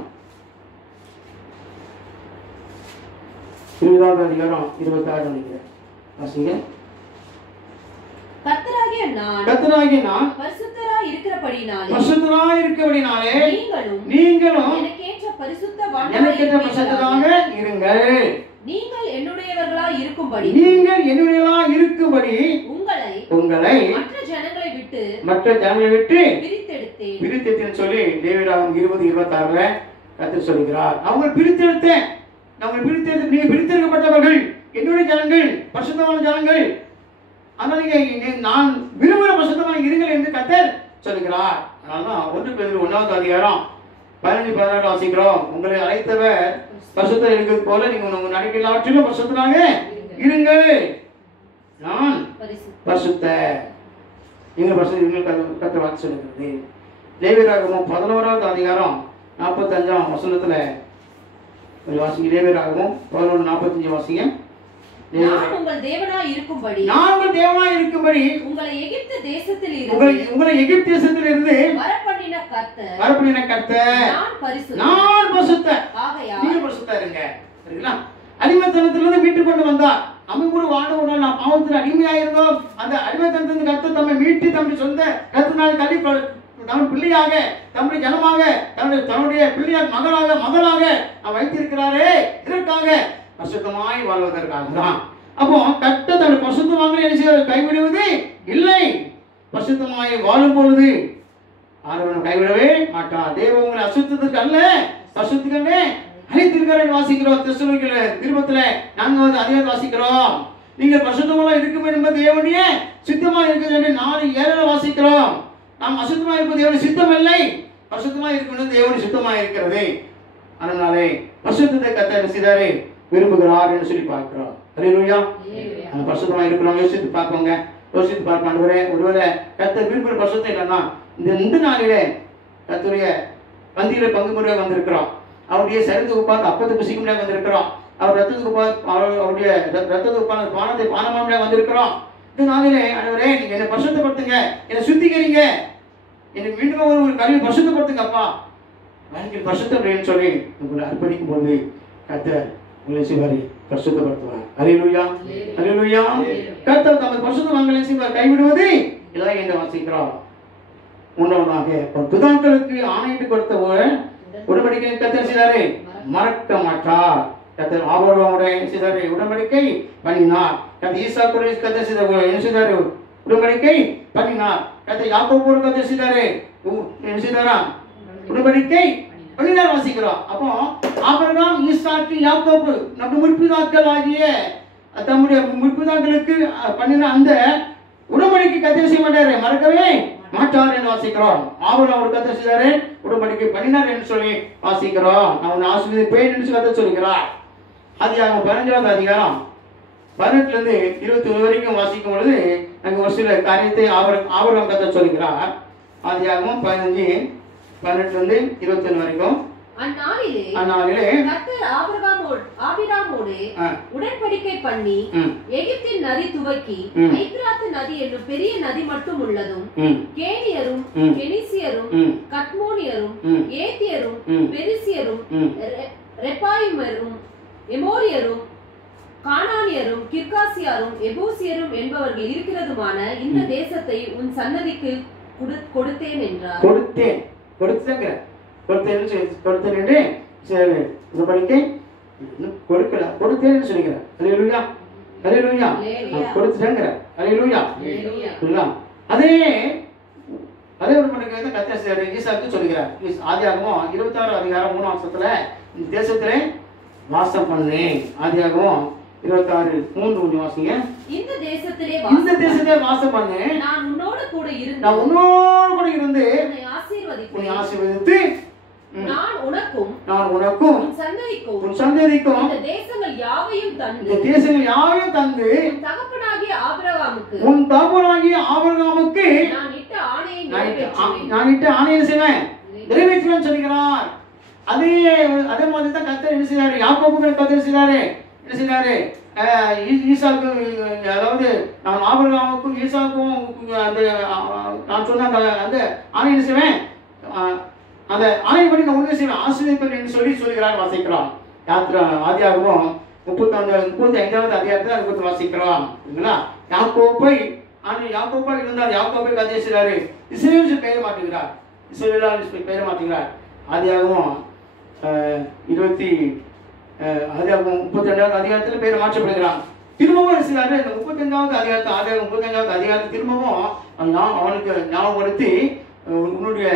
20வது அதிகாரம் 26 நினைக்கிறேன். வாசிங்க. கர்த்தராகிய நான் பரிசுத்தராய் இருக்கிறபடினாலே நீங்களும் எனக்கேற்ற பரிசுத்தவான்களாக இருங்கள். நீங்கள் என்னுடையவர்களாய் இருக்கும்படி உங்களை மற்ற ஜனங்களை விட்டு பிரித்தெடுத்தேன் சொல்லி லேவியராகமம் 20:26 கர்த்தர் சொல்கிறார். அவங்க பிரித்தெடுத்தேன். நீங்க பிரித்தெடுக்கப்பட்டவர்கள், என்னுடைய ஜனங்கள், பரிசுத்தமான ஜனங்கள். ஆனால் நீங்க நான் விரும்புகிற பரிசுத்தமாக இருங்கள் என்று கர்த்தர் சொல்கிறார். அதனால்தான் 1 பேதுரு 1வது அதிகாரம் 15-16 வாசிக்கிறோம். உங்களை அழைத்தவர் பரிசுத்தம் இருக்கிறது போல நீங்க உங்க நடக்கையிலாற்றிலும் பரிசுத்தமாக இருங்கள். நான் பரிசுத்த நீங்கள் கர்த்தர் வாக்கு சொல்லுகிறது. லேவியராகமம் 11வது அதிகாரம் 45ஆம் வசனத்துல வாசிங்க. லேவியராகமம் 11:45 வாசிங்க. நான் உங்கள் தேவனாய் இருக்கும்படி உங்களை எகிப்து தேசத்திலிருந்து வரப்பண்ணின கர்த்தர் நான் பரிசுத்தர். நீங்க பரிசுத்தா இருங்க. சரிங்களா? அடிமைத்தனத்திலிருந்து மீட்டு கொண்டு வந்தார். நம்ம கூட வாழ்ந்த நாம் பாவத்தில் அடிமையாயிருந்தோம். அந்த அடிமைத்தனத்திலிருந்து கர்த்தர் தம்மை மீட்டு தம்முடைய சொந்த கர்த்தனால் கல்வி தம்முடைய பிள்ளையாக, தம்முடைய ஜனமாக, தன்னுடைய பிள்ளையாக மகளாக வைத்திருக்கிறாரே. இதற்காக பரிசுத்தமாய் வாழ்வதற்காக தான். அப்போ கட்ட தன்னுடைய பரிசுத்தமாக என்ன செய்ய கைவிடுவது இல்லை. பரிசுத்தமாய் வாழும் பொழுது ஆண்டவன் கைவிடவே மாட்டார். தேவன் உங்களை அசுத்தத்துக்கு அல்ல, பரிசுத்தமே அழைத்திருக்கிறார் வாசிக்கிறோம். தெசலோனிக்கேயர் நிருபத்திலே 4வது அதிகாரம் வாசிக்கிறோம். நீங்கள் பரிசுத்தமாக இருக்கும் என்பது தேவனுடைய சித்தமாக இருக்குது என்று 4:7 வாசிக்கிறோம். நாம் அசுத்தமாக இருப்பது தேவனுடைய சித்தம் இல்லை, பரிசுத்தமாக இருக்கும் தேவனுடைய சித்தமாக இருக்கிறது. அதனாலே பரிசுத்தத்தை கர்த்தர் செய்தாரே விரும்புகிறார் என்று சொல்லி பார்க்கிறோம். அல்லேலூயா. அந்த பரிசுத்தமாக இருக்கிறோம். யோசித்து பார்ப்போங்க. ஆண்டவரே, ஒருவேளை கர்த்தர் விரும்புகிற பரிசுத்தம் இல்லைன்னா இந்த நாளிலே கர்த்தருடைய பந்தியில பங்கு முறை வந்திருக்கிறோம். அவருடைய சரீரத்துக்கு உட்கார்ந்து அப்பத்துக்கு புசிக்க முடியாது வந்திருக்கிறோம். அவர் அவருடைய ரத்தத்துக்கு உட்கார்ந்து பானத்தை பானமா முடியாது வந்திருக்கிறோம். இந்த நாளிலே ஆண்டவரே, நீங்க என்னை பரிசுத்தப்படுத்துங்க, என்னை சுத்திகரிங்க, என்னை மீண்டும் ஒரு கல்வி பரிசுத்தப்படுத்துங்க அப்பா. வாழ்க்கையில் பரிசுத்தம் சொல்லி உங்களை அர்ப்பணிக்கும் போது கர்த்தர் உங்களை செய்வார், பரிசுத்தப்படுத்துவார். அல்லேலூயா, அல்லேலூயா. கர்த்தர் தமது பரிசுத்தவான்களை செய்வார், கைவிடுவது இல்லை என்று வாசிக்கிறோம். மூன்றாவதாக பிதாக்களுக்கு ஆணையிட்டு கொடுத்த உடன்படிக்கை கர்த்தர் செய்தாரே மறக்க மாட்டார். கர்த்தர் ஆபிரகாமுடைய செய்தாரே உடன்படிக்கை பண்ணினார். கர்த்தர் ஈசாக்குடைய கர்த்தர் செய்தாரே உடன்படிக்கை பண்ணினார். கர்த்தர் யாக்கோபோடு கர்த்தர் செய்தாரே என்ன செய்தாரா உடன்படிக்கை பண்ணினார் வாசிக்கிறோம். அப்போ ஆபிரகாம், ஈசாக்கு, யாக்கோபு நம்ம முற்பிதாக்கள் ஆகிய தம்முடைய முற்பிதாக்களுக்கு பண்ணின அந்த உடன்படிக்கை கர்த்தர் செய்ய மாட்டாரு, மறக்கவே மாட்டார் என்று வாசிக்கிறோம். ஆபிரகாம் கர்த்தர் செய்தாரு, உடன்படிக்கை பண்ணினார் என்று சொல்லி வாசிக்கிறோம். நான் உன்னை ஆசீர்வதிப்பேன் என்று கர்த்தர் சொல்கிறார். ஆதியாகமம் 15வது அதிகாரம் 18 இருந்து 21 வரைக்கும் வாசிக்கும் பொழுது அங்கு ஒரு சில காரியத்தை ஆபிரகாம் கர்த்தர் சொல்கிறார். ஆதியாகமம் 15:18 இருந்து 21 வரைக்கும். அந்நாளிலே கர்த்தர் ஆபிரகாமோடு உடன்படிக்கை பண்ணி எகிப்தின் நதி துவக்கி ஐபிராத்து நதி என்னும் பெரிய நதி மட்டும் உள்ளதும் கேனியரும் கெனிசியரும் கத்மோனியரும் ஏத்தியரும் பெரிசியரும் ரெப்பாயிமரும் எமோரியரும் கானானியரும் கிர்காசியாரும் எபூசியரும் என்பவர்கள் இருக்கிறதுமான இந்த தேசத்தை உன் சன்னதிக்கு கொடுத்தேன் என்றார். கொடுத்தேன்னு சொல்லிக்கிறேன். அல்லேலூயா, அல்லேலூயா, கொடுத்துட்டேங்கிற. அல்லேலூயா. அதே ஒரு மணிக்கு கர்த்தர் ஈசாக்கு சொல்லுகிறார். ஆதியாகமம் 26 அதிகாரம் 3 வருஷத்துல இந்த தேசத்திலே வாசம் பண்ணு. ஆதியாகமம் 26:3 கொஞ்சம் வாசிங்க. இந்த தேசத்திலே வாசம் பண்ணு. நான் உன்னோடு கூட இருந்து உன்னை ஆசீர்வதித்து நான் உனக்கும் உன் சந்ததிக்கும் இந்த தேசங்கள் யாவையும் தந்து உன் தகப்பனாகிய ஆபிரகாமுக்கு நான் இட்ட ஆணையை செய்வேன், நிறைவேற்றுவேன் சொல்கிறார். அதே மாதிரி தான் கர்த்தர் என்ன செய்றாரு? யாக்கோபுக்கு கர்த்தர் செய்றாரு. என்ன செய்றாரு? ஈசாக்கு, அதாவது நான் ஆபிரகாமுக்கும் ஈசாக்கும் அந்த நான் சொன்ன அந்த ஆணை என்ன செய்வேன்? அந்த ஆணைப்படி நான் உண்மை செய்வேன், ஆசீர்வதிப்பேன் என்று சொல்கிறார். வாசிக்கிறோம். ஆதியாகமம் 35வது அதிகாரத்தில் அதை பற்றி வாசிக்கிறோம். யாக்கோப்பை இருந்தார். யாக்கோப்பை கர்த்தர் செய்றாரு. இஸ்ரவேல் பெயர் மாற்றுகிறார். பெயர் மாற்றுகிறார். ஆதியாகமம் 32வது அதிகாரத்தில் பெயர் மாற்றப்படுகிறான். திரும்பவும் செய்றாரு. இந்த 35வது அதிகாரத்தை ஆதியாகமம் 35வது அதிகாரத்தை திரும்பவும் அவனுக்கு ஞாபகப்படுத்தி உன்னுடைய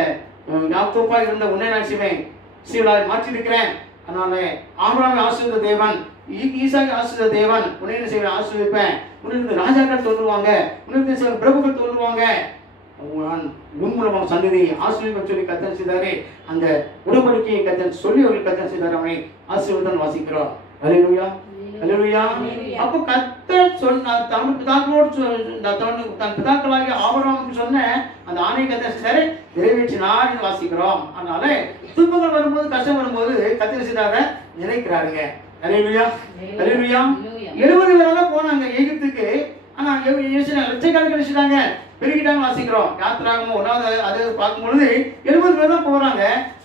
யாக்கோப்பா இருந்த உன்னை நான் செய்வேன், இஸ்ரவேலை மாற்றி இருக்கிறேன். அதனால ஆபிரகாமை ஆசீர்வதித்த தேவன், ஈசாக்கை ஆசீர்வதித்த தேவன், உன்னை என்ன செய்வேன்? ஆசீர்வதிப்பேன். உன்னிருந்து ராஜாக்கள் தோன்றுவாங்க, உன்னிருந்து பிரபுக்கள் தோன்றுவாங்க, உன் மூலமாக சந்ததி ஆசீர்வாதம் சொல்லி கர்த்தர் செய்தாரு. அந்த உடன்படிக்கையை கர்த்தர் சொல்லி அவர்கள் கர்த்தர் செய்தார். அவனை ஆசீர்வாதம் வாசிக்கிறோம். அல்லேலூயா, அல்லேலூயா. அப்போ கர்த்தர் சொன்ன தன் பிதாக்களாகிய ஆபிரகாமுக்கு சொன்ன அந்த ஆணையை கர்த்தர் செய்தாரு, நிறைவேற்றினார் என்று வாசிக்கிறோம். அதனால துன்பங்கள் வரும்போது, கஷ்டம் வரும்போது கர்த்தர் செய்தார நினைக்கிறாருங்க. அல்லேலூயா, அல்லேலூயா. 70 பேராக போனாங்க எகிப்துக்கு. ஆனா லட்சக்கணக்கில் நினைச்சிட்டாங்க, பெருகிட்டாங்க. வாசிக்கிறோம். யாத்திராகமம் 1வது அதை பார்க்கும் பொழுது 70 பேர் தான் போறாங்க.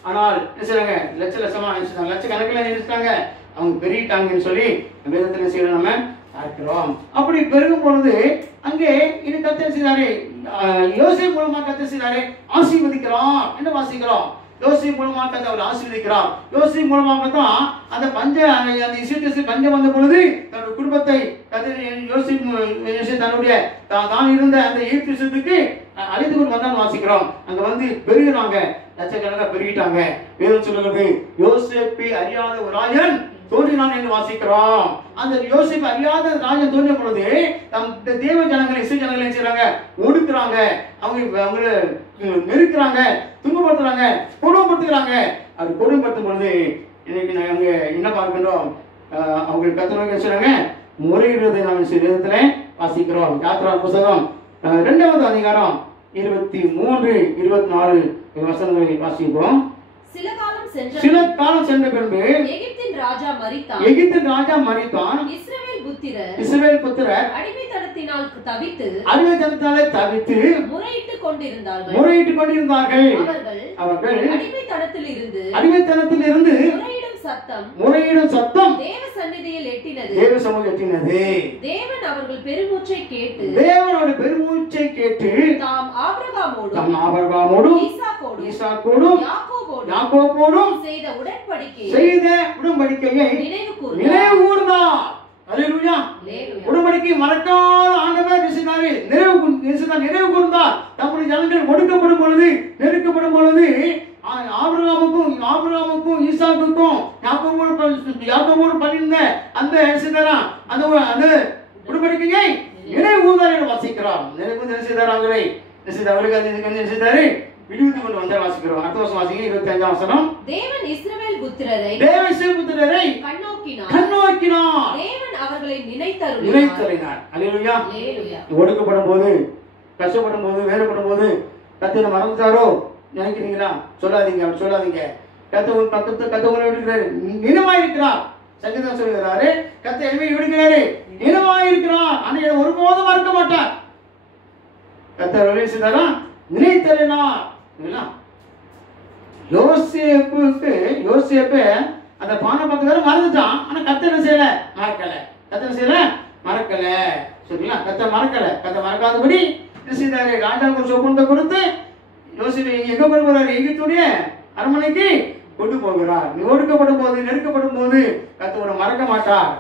ஆனால் நினைச்சாங்க லட்சமா நினைச்சிட்டாங்க, லட்சக்கணக்கில் நினைச்சிட்டாங்க. அவங்க பெருகிட்டாங்கன்னு சொல்லி வேதத்தில் செய்யற நம்ம பார்க்கிறோம். அப்படி பெருகும் பொழுது அங்கே இது கர்த்தர் செய்தாரு, யோசேப்பு மூலமா கர்த்தர் செய்தாரு, ஆசீர்வதிக்கிறார் என்று வாசிக்கிறோம். யோசேப்பு மூலமா கர்த்தர் அவர் ஆசீர்வதிக்கிறார். யோசேப்பு மூலமாக தான் அந்த பஞ்சம் வந்த பொழுது தன்னுடைய குடும்பத்தை யோசேப்பு தன்னுடைய தான் இருந்த அந்த ஈர்த்துக்கு அழைத்து கொண்டு வந்தான்னு வாசிக்கிறோம். அங்க வந்து பெருகிறாங்க, லட்சக்கணக்காக பெருகிட்டாங்க. வேதம் சொல்லுகிறது, யோசேப்பை அறியாத ஒரு ராஜன் தோன்றினான் என்று வாசிக்கிறோம். அந்த யோசேப்பு அறியாத ராஜன் தோன்றிய பொழுது தேவ ஜனங்களை, இஸ்ரவேல் ஜனங்களை செய்றாங்க, ஒடுக்குறாங்க, அவங்களை நெருக்கிறாங்க, துன்பப்படுத்துறாங்க, கொடுமைப்படுத்துகிறாங்க. அது கொடுமைப்படுத்தும் பொழுது இன்னைக்கு நாங்க என்ன பார்க்கின்றோம்? அவங்க கர்த்தர் சொல்றாங்க, முறையிடுவதை நாம் வேதத்துல வாசிக்கிறோம். யாத்திரா புத்தகம் 2வது அதிகாரம் 23, 24 வசனங்களை வாசிக்கிறோம். சில காலம் சென்ற பின்பு எகிப்தின் ராஜா மரித்தான். இஸ்ரவேல் புத்திரர் அடிமைத்தனத்தினாலே தவித்து முறையிட்டுக் கொண்டிருந்தார்கள். அவர்கள் அடிமைத்தனத்தில் இருந்து முறையிடும் சத்தம் தேவ சந்நிதியில் எட்டினது. தேவன் அவர்கள் பெருமூச்சை கேட்டு தாம் ஆபிரகாமோடும் ஈசாக்கோடும் யாக்கோபோடும் செய்த உடன்படிக்கையை நினைவு கூர்ந்தார். அல்லேலூயா. உடன்படிக்கை மறக்காத ஆண்டவர் நினைவு கூர்ந்தார். தம்முடைய ஜனங்கள் ஒடுக்கப்படும் பொழுது, நெருக்கப்படும் பொழுது ஆபிரகாமுக்கும் ஈசாக்குக்கும் யாக்கோபோடு பண்ணிருந்த அந்த அந்த உடன்படிக்கையை நினைவு கூர்ந்தார் என்று வாசிக்கிறார். நினைவு செய்தார். அவங்களை அவருக்கு அது இதுக்கு வந்து செய்தாரு விடுவித்து கொண்டு வந்த வாசிக்கிறோம். அடுத்த வருஷம் வாசிங்க 25ஆம் வசனம். தேவன் இஸ்ரவேல் புத்திரரை கண்ணோக்கினார். தேவன் அவர்களை நினைத்தருளினார். அல்லேலூயா. ஒடுக்கப்படும் போது, கஷ்டப்படும் போது, வேதப்படும் போது கர்த்தரை மறந்துட்டாரோ நினைக்கிறீங்களா? சொல்லாதீங்க, அப்படி சொல்லாதீங்க. கர்த்தர் விடுகிறாரு, நினைவாயிருக்கிறார். சங்கீதம் சொல்கிறாரு, கர்த்தர் எளிமையை விடுகிறாரு, நினைவாயிருக்கிறார். ஆனால் ஒருபோதும் மறக்க மாட்டார். கர்த்தர் என்ன செய்தாரா? நினைத்தருளினார். யோசேப்பு அந்த பானை பார்த்துக்கார மறந்துட்டான். ஆனா கர்த்தர் என்ன செய்யல? மறக்கல. கர்த்தர் செய்யல? மறக்கல. சரிங்களா? கர்த்தர் மறக்கல. கர்த்தர் மறக்காதபடி என்ன செய்தாரு? ராஜாவுக்கு ஒரு சொப்பனத்தை கொடுத்து யோசேப்பு எங்க கொண்டு போறாரு? எகிப்துடைய அரண்மனைக்கு கொண்டு போகிறார். நீ ஒடுக்கப்படும் போது, நெருக்கப்படும் போது கர்த்தரை மறக்க மாட்டார்.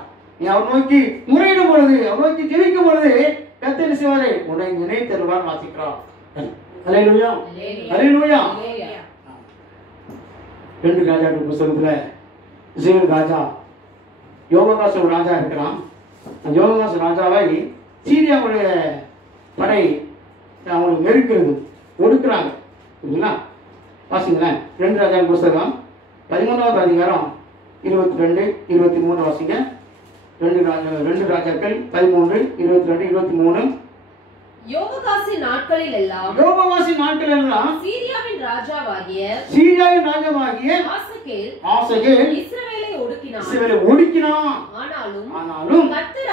நீ அவர் நோக்கி முறையிடும் பொழுது, அவர் நோக்கி ஜெபிக்கும் பொழுது கர்த்தர் என்ன செய்வாரு? உன்னை நினைத்தருள்வார். வாசிக்கிறோம். அல்லேலூயா. அல்லேலூயா. 2 ராஜாக்கள் புத்தகத்துல இஸ்ரவேல் ராஜா யோவாகாஸ் ஒரு ராஜா இருக்கிறான். அந்த யோவாகாஸ் ராஜாவை சீரியாவுடைய படை அவங்களுக்கு நெருக்கிறது, ஒடுக்குறாங்க. இல்லைங்களா? வாசிங்களேன். 2 ராஜாக்கள் புத்தகம் 13வது அதிகாரம் 22, 23 வாசிங்க. 2 ராஜாக்கள் 13, 22, 23. யோவாகாசின் நாட்களில் எல்லாம் சீரியாவின் ராஜாவாகிய ஆசகேல் இஸ்ரவேலை ஒடுக்கினான். ஆனாலும் கர்த்தர்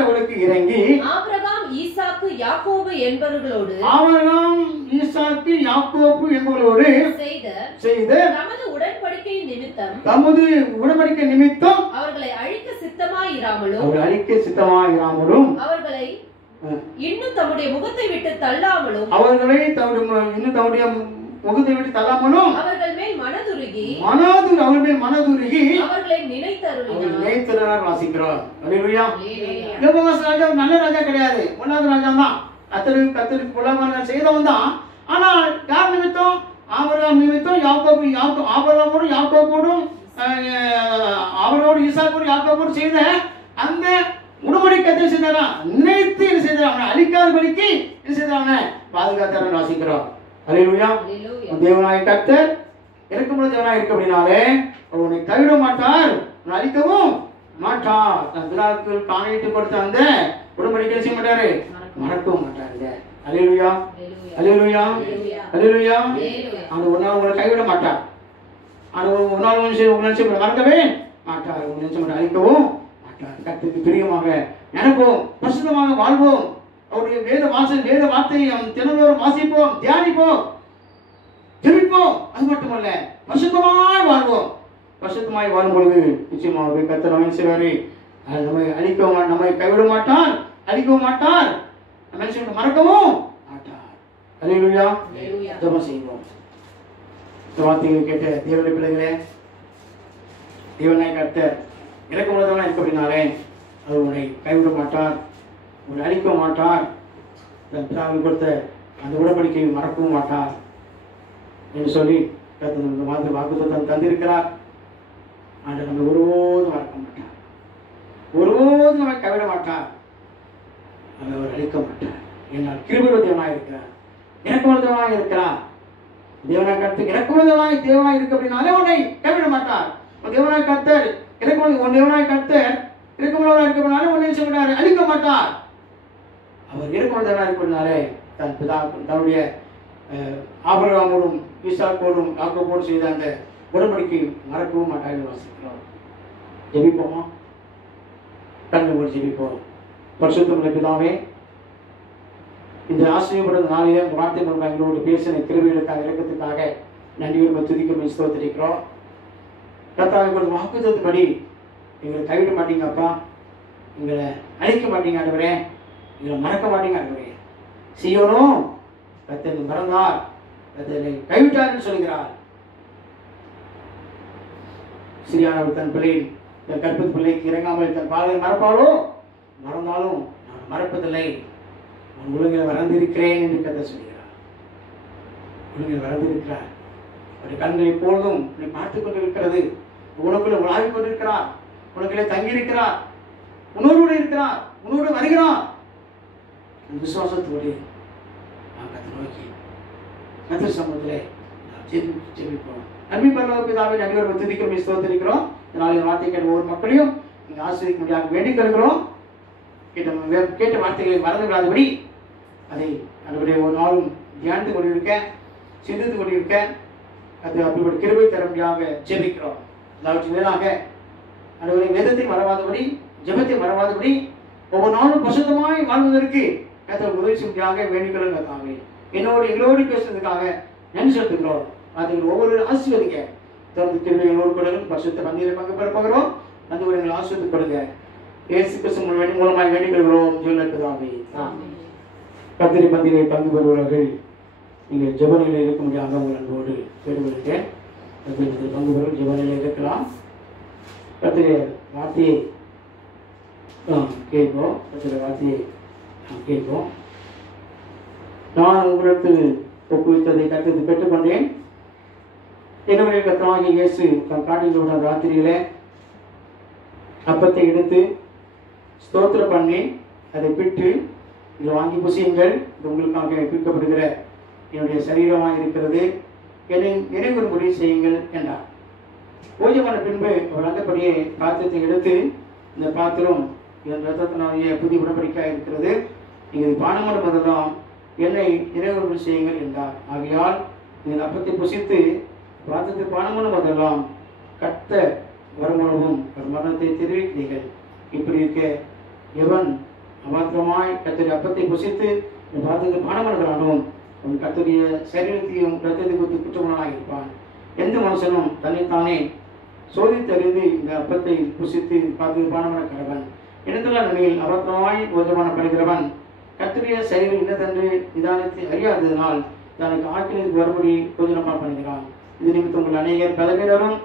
அவர்களுக்கு இறங்கி ஆபிரகாம், ஈசாக்கு, யாக்கோபு என்பவர்களோடு செய்த தமது உடன்படிக்கை நிமித்தம் அவர்களை அழிக்க சித்தமாயிராமலும் அவர்களை இன்னும் தம்முடைய முகத்தை விட்டு தள்ளாமலும் அவர்கள் மேல் மனதுருகி அவர்களை நினைத்தருளினார். வாசிக்கிறோம். அல்லேலூயா. யோவாகாஸ் ராஜா நல்ல ராஜா கிடையாது, ஒன்னாவது ராஜா தான். கர்த்தருக்கு புலமான செய்தவன் தான். ஆனால் யார் நிமித்தம்? ஆபிரகாம் நிமித்தம், ஆபிரகாமோடும் யாக்கோபோடும் அவரோடு ஈசாக்கோடு யாக்கோபோடு செய்த அந்த உடன்படிக்கை செய்தாரா? நினைத்து என்ன செய்தார்? அவனை அழிக்காதபடிக்கு என்ன செய்தார்? அவனை பாதுகாத்தார். வாசிக்கிறோம். அல்லேலூயா. தேவனாய கர்த்தர் இறக்குமுள்ள தேவனாய் இருக்க அப்படின்னாலே அவனை கைவிட மாட்டார், அழிக்கவும் மாட்டார். தன் பிதாக்கள் காணிட்டு கொடுத்த அந்த உடன்படிக்கை செய்ய மாட்டாரு, மறக்கவும் மாட்டாருங்க. அல்லேலூயா. அல்லேலூயா. அல்லேலூயா. அவன் ஒரு நாள் உங்களை கைவிட மாட்டார். ஆனால் ஒரு நாள் உங்களை மறக்கவே மாட்டார், உங்களை அழிக்கவும் மாட்டார். கர்த்தருக்கு பிரியமாக நினைப்போம், பரிசுத்தமாக வாழ்வோம். அவருடைய வேத வார்த்தையை தினந்தோறும் வாசிப்போம், தியானிப்போம், ஜெபிப்போம். அது மட்டுமல்ல, பரிசுத்தமாய் வாழ்வோம். பரிசுத்தமாய் வாழும் பொழுது நிச்சயமாக கர்த்தர் நம்மை செய்வாரு. நம்மை அழிக்கவும், நம்மை கைவிட மாட்டார், அழிக்கவும் மாட்டார், மனுஷனுக்கு மறக்கவும் மாட்டார். அல்லேலூயா. ஜெபம் செய்வோம். இந்த வார்த்தையை கேட்ட தேவனுடைய பிள்ளைகளே, தேவனாய் கர்த்தர் இறக்கமுள்ளதவனாய் இருக்க அப்படின்னாலே அவர் உன்னை கைவிட மாட்டார், உன்னை அழிக்கவும் மாட்டார், தன் பிதாவுக்கு கொடுத்த அந்த உடன்படிக்கையை மறக்கவும் மாட்டார் என்று சொல்லி கர்த்தர் இந்த மாதிரி வாக்குத்தத்தம் தந்திருக்கிறார். ஆண்டு நம்ம ஒருபோதும் மறக்க மாட்டார், ஒருபோதும் நம்மை கைவிட மாட்டார், அவர் அழிக்க மாட்டார். என்னால் கிருபையுள்ள தேவனாய் இருக்கிறார், இறக்கமுள்ள தேவனாய் இருக்கிறார். தேவனாய் கர்த்தர் இறக்கமுள்ள தேவனாய் இருக்கு அப்படின்னாலே உன்னை கைவிட மாட்டார். தேவனாய் கர்த்தர் தேவனாய் கர்த்தர் இறக்கமுள்ளவராய் இருக்க அப்படின்னாலே உன்னை செய்ய அழிக்க மாட்டார். அவர் இறக்கமுள்ள தேவனாய் இருப்பதனாலே தன் பிதா தன்னுடைய ஆபிரகாமோடும் ஈசாக்கோடும் யாக்கோபோடும் செய்த அந்த உடன்படிக்கை மறக்கவும் மாட்டார்கள். வாசிக்கிறோம். ஜெபிப்போமா? கண்ணு மூடி ஜெபிப்போம். பரிசுத்தமுள்ள பிதாவே, இந்த ஆசீர்வாத நாளிலே வார்த்தை மூலமாக எங்களோடு பேசின கிருபைகளுக்காக இறக்கத்துக்காக நன்றியோடு துதிக்க ஸ்தோத்திரிக்கிறோம். கர்த்தாவே, உங்களோட வாக்குத்தத்தப்படி எங்களை கைவிட மாட்டீங்க அப்பா, எங்களை அழிக்க மாட்டீங்க ஆண்டவரே, எங்களை மறக்க மாட்டீங்க ஆண்டவரே. சீயோனும் கர்த்தரை மறந்தார், கர்த்தரை கைவிட்டார் என்று சொல்கிறார். சிறியானவர் தன் பிள்ளை, தன் கற்பத்து பிள்ளைக்கு இறங்காமல் தன் பாதை மறப்பாலோ, மறந்தாலும் நான் மறப்பதில்லை, நான் உலகில் வளர்ந்திருக்கிறேன் என்று கர்த்தர் சொல்கிறார். உலகில் வளர்ந்திருக்கிறார். அவருடைய கண்களை எப்பொழுதும் உன்னை பார்த்துக் கொண்டிருக்கிறது. உனக்குள்ள உலாவிக் கொண்டிருக்கிறார், உனக்குள்ளே தங்கியிருக்கிறார், உணர்வோடு இருக்கிறார், உணர்வோடு வருகிறார். விசுவாசத்தோடு கத்தை நோக்கி கர்த்தர் சமூகத்திலே நாம் ஜெபிப்போம். அன்பு பரலோக பிதாவே, நன்றியோடு துதிக்கிறோம், ஸ்தோத்திரிக்கிறோம். இதனால் வார்த்தை கேட்ட ஒவ்வொரு மக்களையும் நீங்கள் ஆசீர்வதிக்க முடியாது வேண்டிக் கொள்கிறோம். கேட்ட வார்த்தைகளை மறந்து விடாதபடி அதை அதனுடைய ஒரு நாளும் தியானித்து கொண்டிருக்க, சிந்தித்து கொண்டிருக்க, அது அப்படிப்பட்ட கிருபை தர முடியாத ஜெபிக்கிறோம். எல்லாவற்றின் மேலாக அதனுடைய வேதத்தை மறவாதபடி, ஜெபத்தை மறவாதபடி, ஒவ்வொரு நாளும் பசுத்தமாய் வாழ்வதற்கு கர்த்தர் உதவி செய்ய வேண்டிக் கொள்ளுங்க. எங்களோடு பேசுறதுக்காக நன்றி செலுத்துகிறோம். வார்த்தைகள் ஒவ்வொரு ஆசீர்வதிக்க தொடர்ந்து கிருபை எங்களோடு கொடுங்க. பரிசுத்த பந்தியில் பங்கு பெற போகிறோம். அந்த ஒரு எங்களை ஆசீர்வதித்து கொடுங்க. இயேசு கிறிஸ்து மூலமாய் வேண்டிக் கொள்கிறோம். ஜீவனுக்குதாவே ஆமென். கர்த்தருடைய பந்தியிலே பங்கு பெறுபவர்கள் நீங்கள் ஜெப நிலையில் இருக்க முடியாத உங்கள் அன்போடு கேட்டுக்கொள்கிறேன். கர்த்தருடைய பங்கு பெறும் ஜெப நிலையில் இருக்கலாம். கர்த்தருடைய வார்த்தையை கேட்போம். கர்த்தருடைய வார்த்தையை கேட்போம். நான் உங்களுக்கு ஒப்புவித்ததை கர்த்தர் பெற்றுக்கொண்டேன். என்னுடைய கர்த்தராகிய இயேசு தன் காட்டிலுள்ள ராத்திரியிலே அப்பத்தை எடுத்து ஸ்தோத்திரம் பண்ணி அதை பிட்டு இதை வாங்கி புசியுங்கள், இது உங்களுக்காக பிற்கப்படுகிற என்னுடைய சரீரமாக இருக்கிறது, என்னை நினைவுறும்படி செய்யுங்கள் என்றார். பூஜை பண்ண பின்பு அவர் அந்தபடியே பாத்திரத்தை எடுத்து, இந்த பாத்திரம் என் ரத்தத்தினாலேயே புதிய உடன்படிக்கையாக இருக்கிறது, நீங்கள் இது பானம் பண்ணுவதெல்லாம் என்னை நினைவுறும்படி செய்யுங்கள் என்றார். ஆகையால் நீங்கள் அப்பத்தை புசித்து பாத்திரத்தை பானம் பண்ணுவதெல்லாம் கத்த வருமானமும் ஒரு மரணத்தை தெரிவிக்கிறீர்கள். இப்படி இருக்க எவன் அமாத்திரமாய் கர்த்தருடைய அப்பத்தை புசித்து இந்த பாத்திரத்தை பானம் பண்ணுகிறானோ அவன் கர்த்தருடைய சரீரத்தையும் ரத்தத்தை குறித்து குற்றவாளியாக இருப்பான். எந்த மனுஷனும் தன்னைத்தானே சோதித்தறிந்து இந்த அப்பத்தை புசித்து பாத்திரத்தை பானம் பண்ண கடவன். இடத்துல நிலையில் அபத்தமாய் போஜமான படுகிறவன் கர்த்தருடைய சரீரம் இன்னதென்று நிதானத்தை அறியாததினால் தனக்கு ஆக்கிரத்துக்கு வரும்படி போஜனமாக பண்ணுகிறான். இது நிமித்தம் உங்கள் அநேகர் பலவீனரும்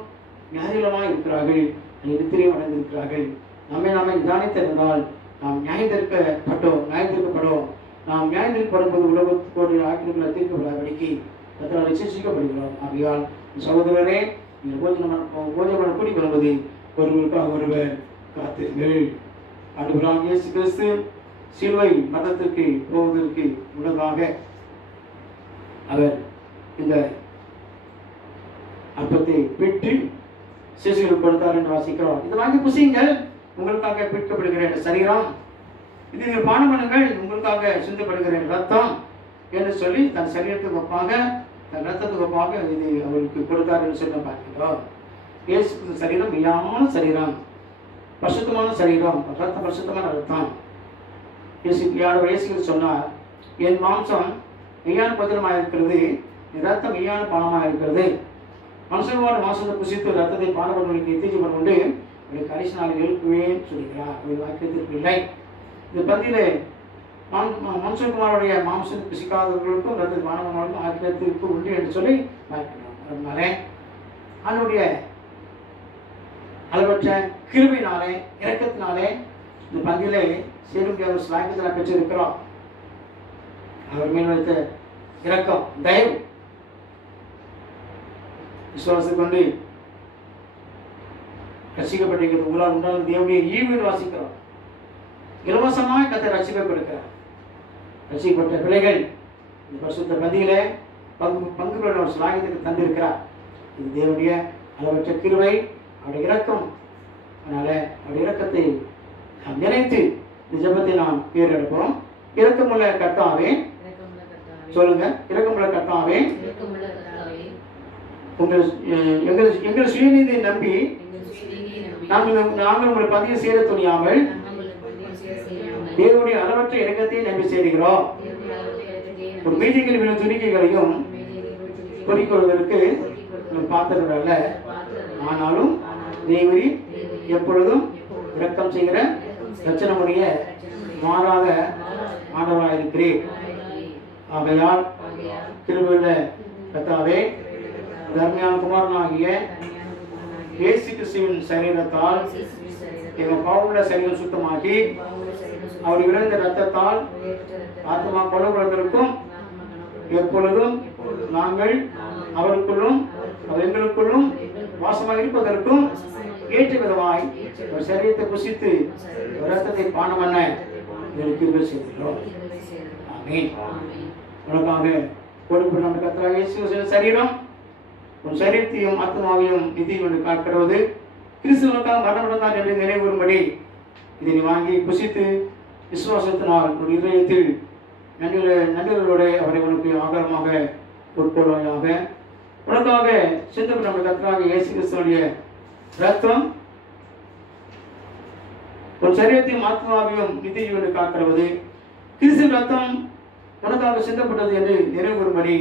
ஞாயிலமாக இருக்கிறார்கள், நித்திரியம் அடைந்திருக்கிறார்கள். நாமே நிதானித்திருந்தால் நாம் நியாயத்திற்கப்பட்டோம். நாம் நியாயத்திற்கப்படும்போது உலகத்தோடு ஆக்கிரங்களை தீர்க்கப்படாதபடிக்கு அதனால் ரட்சிக்கப்படுகிறோம். ஆகையால் சகோதரரே, நீங்கள் போஜனம் கூடிக் கொள்வது ஒருவருக்காக ஒருவர் காத்தீர்கள். ஆண்டவராகிய இயேசு கிறிஸ்து சிலுவை மரணத்திற்கு போவதற்கு முன்னதாக அவர் இந்த அப்பத்தை பிட்டு சிசுகள் கொடுத்தார் என்று வாசிக்கிறோம். இதை வாங்கி புசியுங்கள், உங்களுக்காக பிற்கப்படுகிற சரீரம், இது நீங்கள் பானம் பண்ணுங்கள், உங்களுக்காக சிந்தப்படுகிற ரத்தம் என்று சொல்லி தன் சரீரத்துக்கு ஒப்பாக, தன் ரத்தத்துக்கு ஒப்பாக இது அவருக்கு கொடுத்தார் என்று சொல்லி பார்க்கிறோம். இயேசு சரீரம் மெய்யான சரீரம், பரிசுத்தமான சரீரம், ரத்தம் பரிசுத்தமான ரத்தம். இயேசு சொன்னார், என் மாம்சம் மெய்யான பத்திரமாக இருக்கிறது, என் ரத்தம் மெய்யான பானமாக இருக்கிறது. மனுஷனோட மாசத்தை புசித்து ரத்தத்தை பானப்படுவதற்கு எத்திச்சு கொண்டு ஒரு கடைசி நாளில் எழுப்புவேன் சொல்கிறார். ஒரு வாக்கியத்திற்கு இல்லை. இந்த பந்தியிலே மனுஷகுமாரோடைய மாம்சத்தை புசிக்காதவர்களுக்கும் ரத்தத்தை பானப்படுவதற்கும் ஆக்கிரத்திற்கு உண்டு என்று சொல்லி பார்க்கிறோம். அதனால அதனுடைய அளவற்ற கிருபையினாலே இரக்கத்தினாலே இந்த பந்தியிலே சேரும் ஒரு ஸ்லாக்கியத்தில் பெற்றிருக்கிறோம். அவர் மேல் வைத்த இரக்கம், தயவு, விசுவாசத்தை கொண்டு ரசிக்கப்பட்டிருக்கிறது. உங்களால் உண்டான தேவனுடைய ஈவு வாசிக்கிறோம். இலவசமாக கர்த்தர் ரட்சிப்பை கொடுக்கிறார். ரசிக்கப்பட்ட பிள்ளைகள் இந்த பரிசுத்த பந்தியில பங்கு பெற ஒரு ஸ்லாகியத்துக்கு தந்திருக்கிறார். இது தேவனுடைய அளவற்ற கிருபை, அவருடைய இரக்கம். அதனால அவருடைய இரக்கத்தை நாம் நினைத்து இந்த ஜெபத்தை நாம் ஏறெடுப்போம். இரக்கமுள்ள கர்த்தாவே, சொல்லுங்க, இரக்கமுள்ள கர்த்தாவே, எங்கள் சுயநீதியை நம்பி நாங்கள் உங்களை பதிவு செய்ய துணியாமல் தேவனுடைய அளவற்ற இரக்கத்தை நம்பி செய்கிறோம். ஒரு மீட்டிங்கில் விழும் துணிக்கைகளையும் பொறிக்கொள்வதற்கு பார்த்தவர்கள் அல்ல, ஆனாலும் தேவரி எப்பொழுதும் இரக்கம் செய்கிற லட்சணமுடைய மாறாத ஆண்டவராக இருக்கிறேன். ஆகையால் கிருபையுள்ள கர்த்தாவே, தர்மியான குமாரனாகிய இயேசு கிறிஸ்துவின் சரீரத்தால் எங்கள் பாவமுள்ள சரீரம் சுத்தமாகி அவர் இறந்த ரத்தத்தால் ஆத்மா கொல்லப்படுவதற்கும் எப்பொழுதும் நாங்கள் அவருக்குள்ளும் அவர் எங்களுக்குள்ளும் வாசமாக இருப்பதற்கும் ஏற்ற விதமாய் ஒரு சரீரத்தை புசித்து ரத்தத்தை பானம் பண்ண கிருபை செய்கிறோம். ஆமென். உனக்காக கொடுக்கப்பட்ட நம்ம கர்த்தராகிய இயேசு கிறிஸ்துவின் சரீரம் உன் சரீரத்தையும் ஆத்மாவையும் நிதியும் என்று காக்கிறது. கிறிஸ்துவனுக்காக மரணமடைந்தார் என்று நினைவுறும்படி இதை நீ வாங்கி புசித்து விசுவாசத்தினால் ஒரு இதயத்தில் நன்றிகளோடு அவரை உனக்கு ஆகாரமாக உட்கொள்வாயாக. உனக்காக சிந்தப்பட்ட நம்ம கர்த்தராகிய இயேசு கிறிஸ்துவினுடைய ரத்தம் உன் சரீரத்தையும் ஆத்மாவையும் நிதியும் என்று காக்கிறது. கிறிஸ்துவின் ரத்தம் உனக்காக சிந்தப்பட்டது என்று நினைவுறும்படி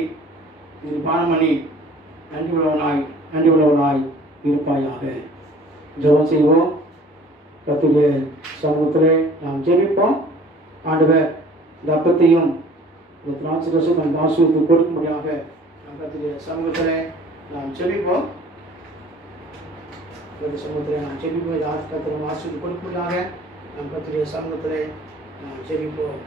இது பானம் பண்ணி நன்றி உள்ளவனாய் இருப்பாயாக. ஜெபம் செய்வோம். கர்த்தருடைய சமூகத்திலே நாம் ஜெபிப்போம். ஆண்டவர் இந்த அப்பத்தையும் இந்த திராட்சை ரசம் நம் ஆசீர்வதித்து கொடுக்கும்படியாக நம் கர்த்தருடைய சமூகத்திலே நாம் ஜெபிப்போம். சமூகத்திலே நாம் ஜெபிப்போம். இந்த கர்த்தர் ஆசீர்வதித்து கொடுக்கும்படியாக நம் கர்த்தருடைய சமூகத்திலே நாம் ஜெபிப்போம்.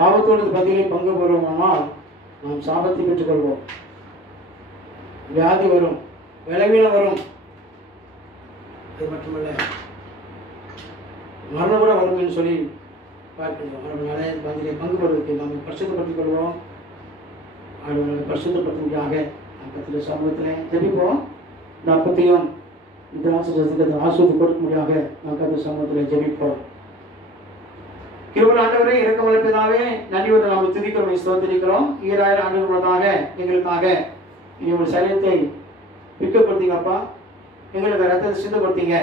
பாவத்தோடு பதிலை பங்கு பெறுவோமானால் நாம் சாபத்தை பெற்றுக்கொள்வோம். வியாதி வரும், விளைவீனம் வரும், அது மட்டுமல்ல மரணம் கூட வரும் என்று சொல்லி பார்க்கிறோம். அதனால பதிலை பங்கு பெறுவதற்கு நாம் பரிசுத்தப்படுத்திக் கொள்வோம். அவர்களை பரிசுத்தப்படுத்தும்படியாக நாம் கர்த்தருடைய சமூகத்தில் ஜெபிப்போம். இந்த அப்பத்தையும் இந்த ஆசீர்வாதத்தை கொடுக்கும்படியாக நாம் கர்த்தருடைய சமூகத்தில் ஜெபிப்போம். கிருபையுள்ள ஆண்டவரே, இரக்கமுள்ள பிதாவே, நன்றியோடு நாம் துதிக்கிறோம், ஸ்தோத்திரிக்கிறோம். 2000 ஆண்டுகளுக்காக எங்களுக்காக உங்களுடைய சரீரத்தை விற்கப்படுத்தீங்க அப்பா. எங்களுக்கு ரத்தத்தை சிந்தப்படுத்தீங்க.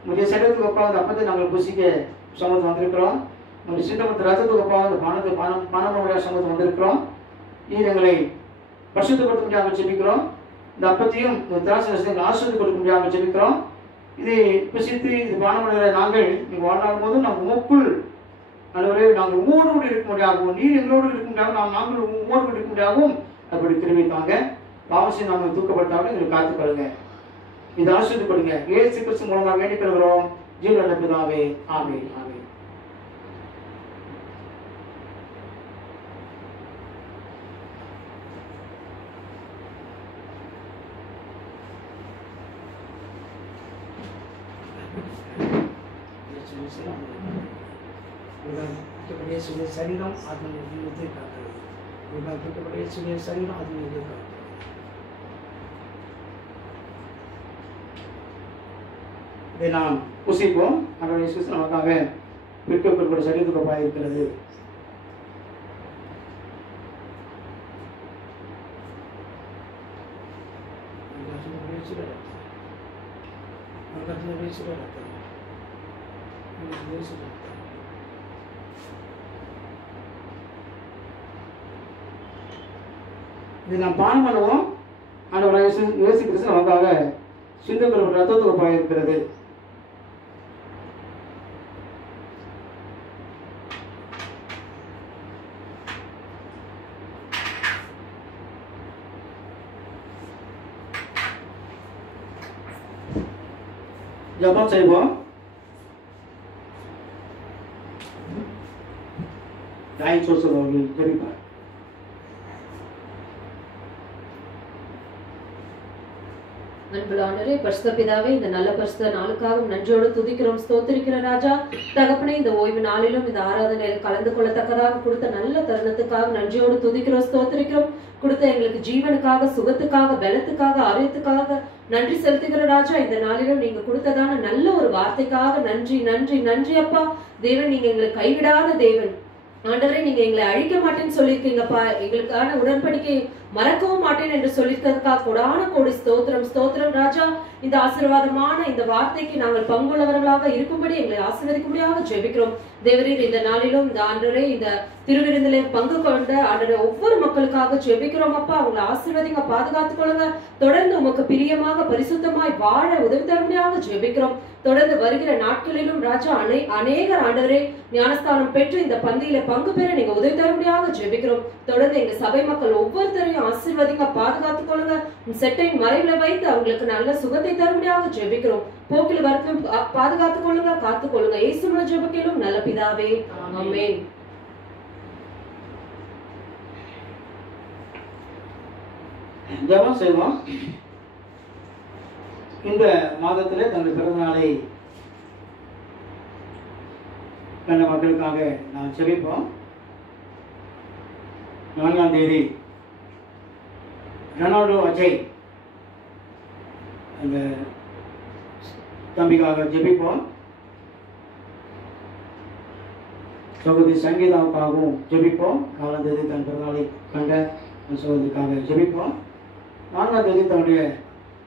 உங்களுடைய சரீரத்துக்கு அப்பா அந்த அப்பத்தை நாங்கள் புசிக்க சமூகத்தில் வந்திருக்கிறோம். உங்களுடைய சிந்தப்பட்ட ரத்தத்துக்கு அப்பா அந்த பானமுறையாக சமூகத்தில் வந்திருக்கிறோம். இது எங்களை பரிசுத்தப்படுத்த முடியாமல் ஜெபிக்கிறோம். இந்த அப்பத்தையும் இந்த திராட்சை ரசத்தை ஆசீர்வாதம் கொடுக்க முடியாமல் ஜெபிக்கிறோம். இதை புசித்து இது பானமுறைகளை நாங்கள் நீங்கள் வாழ்நாள் போதும் நாம் உமக்குள் ஆண்டவரே நாங்கள் உம்மோடு இருக்க முடியாகவும், நீர் எங்களோடு இருக்க முடியாகவும், நாங்கள் உம்மோடு இருக்க முடியாகவும் அப்படி தெரிவித்தாங்க. பாவசி நாங்கள் தூக்கப்படுத்தாமல் எங்களுக்கு காத்துக்கொள்ளுங்க. இதை ஆசீர்வதிப்படுங்க. இயேசு கிறிஸ்து மூலமாக வேண்டிக் கொள்கிறோம் ஜீவனுள்ள பிதாவே. ஆமென். ஆமென். சரீரம் ஆத்மீயத்தை காக்கிறது. சரீரம் ஆத்மீயத்தை காக்கிறது. இதை நாம் புசிப்போம். ஆண்டவர் இயேசு கிறிஸ்து நமக்காக விற்கப்பட்ட சரீரத்துக்கு ஒப்பாக இருக்கிறது. இதை நாம் பானம் பண்ணுவோம். ஆண்டவர் இயேசு கிறிஸ்து நமக்காக சிந்தப்பட்ட ரத்தத்துக்கு ஒப்பாக இருக்கிறது. ஜெபம் செய்வோம். தாய் சோசல் அவர்கள் ஜெபிப்பார். அன்புள்ளவரே, பரிசுத்த பிதாவே, இந்த நல்ல பரிசுத்த நாளுக்காக நன்றியோடு துதிக்கிறோம், ஸ்தோத்திரிக்கிற ராஜா. தகப்பனே, இந்த ஓய்வு நாளிலும் இந்த ஆராதனையில் கலந்து கொள்ளத்தக்கதாக கொடுத்த நல்ல தருணத்துக்காக நன்றியோடு துதிக்கிறோம், ஸ்தோத்திரிக்கிறோம். கொடுத்த எங்களுக்கு ஜீவனுக்காக, சுகத்துக்காக, பலத்துக்காக, ஆரோக்கியத்துக்காக நன்றி செலுத்துகிற ராஜா. இந்த நாளிலும் நீங்க கொடுத்ததான நல்ல ஒரு வார்த்தைக்காக நன்றி நன்றி நன்றி அப்பா. தேவன், நீங்க எங்களை கைவிடாத தேவன். ஆண்டவரே, நீங்க எங்களை அழிக்க மாட்டேன்னு சொல்லியிருக்கீங்கப்பா. எங்களுக்கான உடன்படிக்கை மறக்கவும் மாட்டேன் என்று சொல்லித்ததுக்காக கொடான கோடி ஸ்தோத்திரம் ஸ்தோத்திரம் ராஜா. இந்த ஆசீர்வாதமான இந்த வார்த்தைக்கு நாங்கள் பங்குள்ளவர்களாக இருக்கும்படி எங்களை ஆசீர்வதிக்கும்படியாக ஜெபிக்கிறோம். தேவரீர், இந்த நாளிலும் இந்த ஆண்டவரே இந்த திருவிருந்திலே பங்கு கொண்ட ஆண்டவரே ஒவ்வொரு மக்களுக்காக ஜெபிக்கிறோம் அப்பா. அவங்களை ஆசீர்வதிங்க, பாதுகாத்துக் கொள்ளுங்க. தொடர்ந்து உமக்கு பிரியமாக பரிசுத்தமாய் வாழ உதவி தரும்படியாக ஜெபிக்கிறோம். தொடர்ந்து வருகிற நாட்களிலும் ராஜா அநேகர் ஆண்டவரே ஞானஸ்தானம் பெற்று இந்த பந்தியில பங்கு பெற நீங்க உதவி தரும்படியாக ஜெபிக்கிறோம். தொடர்ந்து எங்க சபை மக்கள் ஒவ்வொருத்தரையும் ஆசீர்வதிங்க, பாதுகாத்துக் கொள்ளுங்க. செட்டையின் மறைவுல வைத்து அவங்களுக்கு நல்ல சுகத்தை தரும்படியாக ஜெபிக்கிறோம். போக்கில் வரத்தையும் பாதுகாத்துக் கொள்ளுங்க, காத்துக் கொள்ளுங்க. இயேசுவின் ஜெபத்திலும் நல்ல பிதாவே, ஆமென். ஜெபம் செய்வோம். இந்த மாதத்திலே தங்கள் பிறந்த நாளை கண்ட மக்களுக்காக நாம் செபிப்போம். 4ஆம் தேதி ரொனால்டோ அஜய் அந்த தம்பிக்காக ஜெபிப்போம். சகோதரி சங்கீதாவுக்காகவும் ஜெபிப்போம். 4ஆம் தேதி தன் பிறந்தநாளை கண்ட சகோதரிக்காக ஜெபிப்போம். 4ஆம் தேதி தன்னுடைய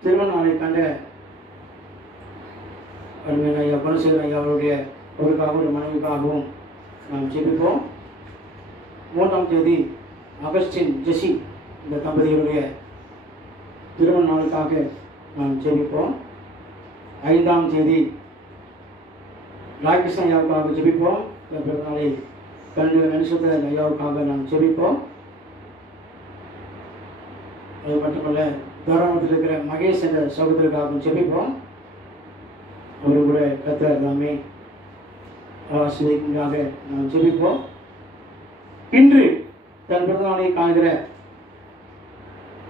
திருமண நாளை கண்ட அருமையான ஐயா குணசேகரன் ஐயா அவருடைய அவருக்காகவும் மனைவிக்காகவும் நாம் ஜெபிப்போம். 3ஆம் தேதி அகஸ்டின் ஜெசி இந்த தம்பதிகளுடைய திருமண நாளுக்காக நாம் ஜெபிப்போம். 5ஆம் தேதி ராகிருஷ்ணன் ஐயாவுக்காக ஜெபிப்போம். நாளை கண்டு நடிசத்த ஐயாவுக்காக நாம் ஜெபிப்போம். அது மட்டுமல்ல, தாராளத்தில் இருக்கிற மகேஷ் என்ற சகோதரருக்காகவும் ஜெபிப்போம். அவரு கூட கர்த்தர் எல்லாமே ஆசீர்வதிக்கும்படியாக நாம் ஜெபிப்போம். இன்று தன் பிறந்தநாளை காண்கிற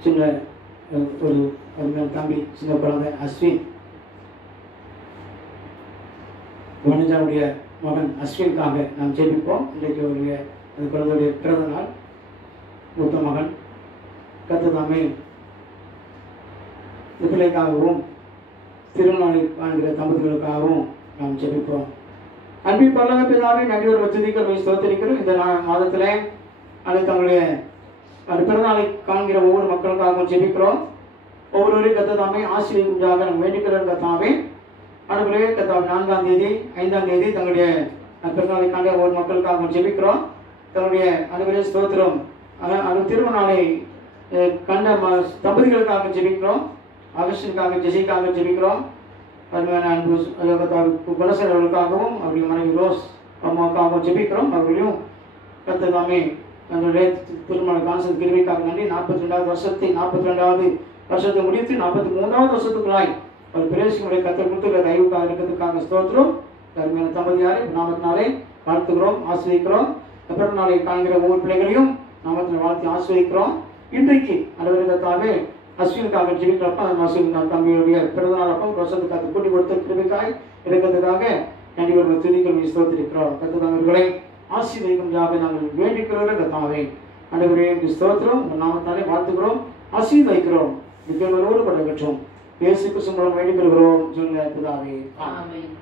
சின்ன ஒரு அருமையான தம்பி, சின்ன குழந்தை அஸ்வின், வனஜாவுடைய மகன் அஸ்வினுக்காக நாம் ஜெபிப்போம். இன்றைக்கு அவருடைய அந்த குழந்தையுடைய பிறந்த நாள். மூத்த மகன் கர்த்தர் தாமே இந்த பிள்ளைக்காகவும் திருநாளை காண்கிற தம்பதிகளுக்காகவும் நாம் ஜெபிப்போம். அன்பின் பரலோக பிதாவே, நன்றியோடு துதிக்கிறோம், ஸ்தோத்திரிக்கிறோம். இந்த மாதத்தில் அது தங்களுடைய பிறந்தநாளை காண்கிற ஒவ்வொரு மக்களுக்காகவும் ஜெபிக்கிறோம். ஒவ்வொருவரையும் கர்த்தர் தாமே ஆசீர்வதிக்கும்படியாக நாம் வேண்டிக்கிறோம். கர்த்தாவே அடுத்த கர்த்தாவே 4ஆம் தேதி 5ஆம் தேதி தங்களுடைய பிறந்தநாளை காண்கிற ஒவ்வொரு மக்களுக்காகவும் ஜெபிக்கிறோம். தங்களுடைய அனைவரையும் ஸ்தோத்திரம். அது திருமண நாளை கண்ட தம்பதிகளுக்காக ஜெபிக்கிறோம். அகஸ்டினுக்காக ஜெசிக்காக ஜெபிக்கிறோம். அருமையான அன்பு குணசேகரர்களுக்காகவும் அவருடைய மனைவி ரோஸ் அம்மாவுக்காகவும் ஜெபிக்கிறோம். அவர்களையும் கர்த்தர் தாமே தங்களுடைய திருமண கான்சல் கிருபைக்காக நன்றி. 42வது வருஷத்தை முடித்து 43வது வருஷத்துக்குள்ளாய் ஒரு பிரேசினுடைய கர்த்தர் கொடுத்துள்ள தயவுக்காக இருக்கிறதுக்காக ஸ்தோத்திரம். அருமையான தம்பதியாரை நாமத்தினாலே வாழ்த்துகிறோம், ஆசிரியக்கிறோம். பிறந்த நாளை காண்கிற ஒவ்வொரு பிள்ளைகளையும் நாமத்தில் வாழ்த்தி ஆசிரியக்கிறோம். இன்றைக்கு அலுவலகத்தாகவே அஸ்வினுக்காக ஜெபிக்கிறப்ப அந்த தம்பியுடைய பிறந்தநாள் அப்போ வருஷத்துக்காக கூட்டி கொடுத்த கிருபைக்காய் இருக்கிறதுக்காக நன்றியோடு துதிக்கிறோம், ஸ்தோத்திரிக்கிறோம். கர்த்தர்களை ஆசீர்வதிக்கும்படியாக நாங்கள் வேண்டிக்கிறோம். கர்த்தாவே ஆண்டவரே ஸ்தோத்திரம், உங்கள் நாமத்தாலே வாழ்த்துக்கிறோம், ஆசீர்வதிக்கிறோம். நிச்சயங்களோடு கொண்டிருக்கிறோம். இயேசு கிறிஸ்து மூலம் வேண்டிக்கிறோம். சொல்ல பிதாவே ஆமென்.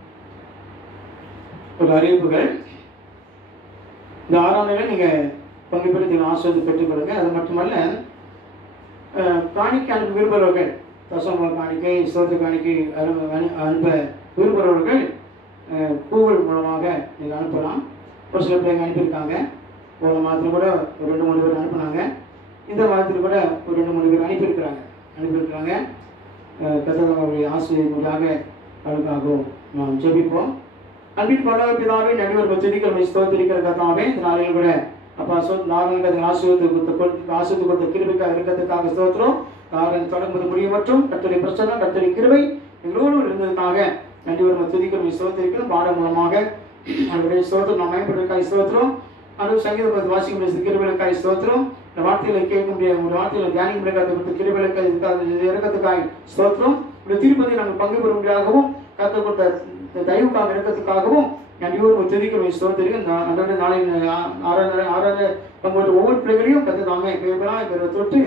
ஒரு அறிவிப்புகள். இந்த 6ஆம் நாளில் நீங்கள் பங்கு பெற்று ஆசீர்வாதம் பெற்றுக்கொள்ளுங்க. அது மட்டுமல்ல, காணிக்கை அனுப்ப விரும்புகிறவர்கள், தசம காணிக்கை, ஸ்தோத்திர காணிக்கை அனுப்ப விரும்புகிறவர்கள் கூகுள் மூலமாக நீங்கள் அனுப்பலாம். ஒரு சில பிள்ளைங்க அனுப்பியிருக்காங்க. ஒரு மாதத்தில் கூட ஒரு 2-3 பேர் அனுப்புனாங்க. இந்த மாதத்தில் கூட ஒரு 2-3 பேர் அனுப்பியிருக்கிறாங்க. கர்த்தருடைய ஆசீர்வாதமாக அவர்களுக்காகவும் நாம் ஜெபிப்போம். அன்பின் பரலோக பிதாவே, நன்றியோடு துதிக்கிறோம், ஸ்தோத்திரிக்கிற கர்த்தாவே, இந்த நாளில் கூட அப்பா நாராயண ஆசீர்வாதத்தை கொடுத்த கிருபைக்காக இருக்கிறதுக்காக ஸ்தோத்திரம். நாராயணன் தொடங்குவது முடியும் மற்றும் கர்த்தருடைய பிரச்சனை, கர்த்தருடைய கிருபை எங்களோடு இருந்ததுக்காக நன்றியோடு துதிக்கிறோம், ஸ்தோத்திரிக்கிறோம். பாடம் மூலமாக அவருடைய ஸ்தோத்திரம் நாம் மேம்படுவதற்காக ஸ்தோத்திரம். அது சங்கீத வாசிக்க முடியாத கிருபைகளுக்காக ஸ்தோத்திரம். இந்த வார்த்தைகளை கேட்க முடியாது, ஒரு வார்த்தைகளை தியானிக்க முடியாத கிருபைகளுக்காக இறக்கத்துக்காக ஸ்தோத்திரம். இந்த திருப்பதி நாங்கள் பங்கு பெற முடியாகவும் கர்த்தர் கொடுத்த தயவுக்காக இருக்கிறதுக்காகவும் நன்றியோடு துதிக்கிறோம், ஸ்தோத்திரிக்கிறோம். அன்றைய நாளின் 6ஆவது பங்கு ஒவ்வொரு பிள்ளைகளையும் கர்த்தர் தாமே தொட்டு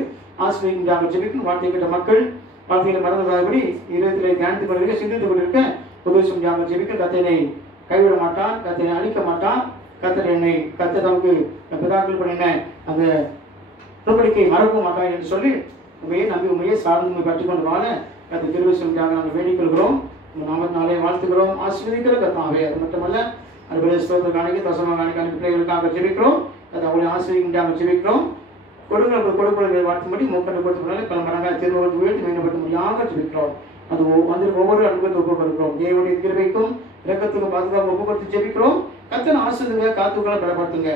ஆசீர்வதிக்கும்படியாக ஜெபிக்கும். வார்த்தை கேட்ட மக்கள் வார்த்தைகளை மறந்ததாகபடி இதயத்திலே தியானித்துக் கொண்டிருக்க, சிந்தித்துக் கொண்டிருக்க உதவி செய்ய ஜெபிக்க. கர்த்தரை கைவிட மாட்டார், கர்த்தரை அழிக்க மாட்டார். கர்த்தர் நமக்கு பிதாக்கள் பண்ணின அந்த உடன்படிக்கை மறக்க மாட்டார் என்று சொல்லி உண்மையை நம்பி உண்மையை சார்ந்து உண்மை பற்றிக்கொண்டு வாழ கர்த்தர் கிருபை செய்யும்படியாக நாங்கள் வேண்டிக் கொள்கிறோம். நாமத்தினாலே வாழ்த்துகிறோம், ஆசீர்வதிக்கிற கர்த்தாவே. அது மட்டுமல்ல, அது ஸ்தோத்திர காணிக்கை, தசம காணிக்கை பிள்ளைகளுக்காக ஜெபிக்கிறோம். அது அவங்களை ஆசீர்வதிக்கும்படியாக ஜெபிக்கிறோம். கொடுக்கக்கூடிய வாழ்த்தும்படி மூக்கண்டு கொடுத்தனால பல மரங்கள் திருவள்ளுவர் உயர்த்தி மேம்படுத்த முடியாத ஜெபிக்கிறோம். அது வந்து ஒவ்வொரு அனுபவத்தை ஒப்புக்கொடுக்கிறோம். தேவனுடைய கிருபைக்கும் இரக்கத்துக்கும் பாதுகாப்பு ஒப்புக்கொடுத்து ஜெபிக்கிறோம். கர்த்தர் ஆசீர்வதிங்க, காத்துக்களை பலப்படுத்துங்க.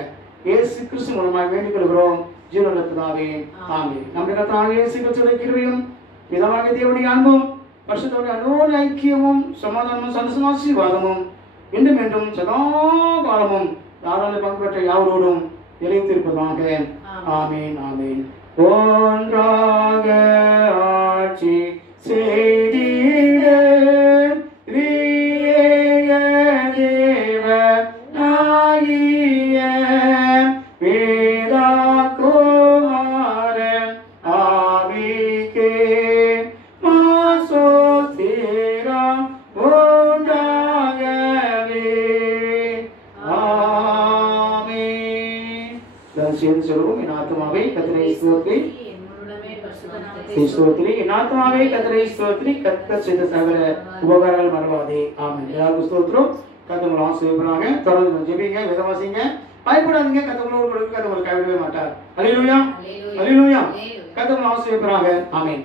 இயேசு கிறிஸ்து மூலமாய் வேண்டிக் கொள்கிறோம் ஜீவனுள்ள பிதாவே, ஆமென். நம்முடைய கர்த்தராகிய இயேசு கிறிஸ்துவின் கிருபையும் பிதாவாகிய தேவனுடைய அன்பும் பரிசுத்தருடைய அநேக ஐக்கியமும் சமாதானமும் சந்தோஷமும் ஆசீர்வாதமும் என்றும் என்றும் சதா காலமும் யாராலும் பங்கு பெற்ற யாவரோடும் நிலைத்திருப்பதாக. ஆமென், ஆமென். ஒன்றாக ஆட்சி செய்தீர திரியேக தேவனாகிய வேதா குமாரன் ஆவிக்கே மாசோத்திரம் உண்டாகவே. ஆமென். சேர்ந்து சொல்லுவோம். என் ஆத்துமாவே கர்த்தரை ஸ்தோத்திரி, என் ஆத்துமாவே கர்த்தரை ஸ்தோத்திரி, கர்த்தர் செய்த சகல உபகாரங்கள் மறவாதே. ஆமென். எல்லாருக்கும் ஸ்தோத்திரம். கர்த்தர் உங்களை ஆசீர்வதிப்பாராக. தொடர்ந்து ஜெபிங்க, வேதவாசிங்க, பயப்படாதீங்க. கர்த்தர் உங்களோடு கர்த்தர் உங்களை கைவிடவே மாட்டார். அல்லேலூயா, அல்லேலூயா. கர்த்தர் உங்களை ஆசீர்வதிப்பாராக. ஆமென்.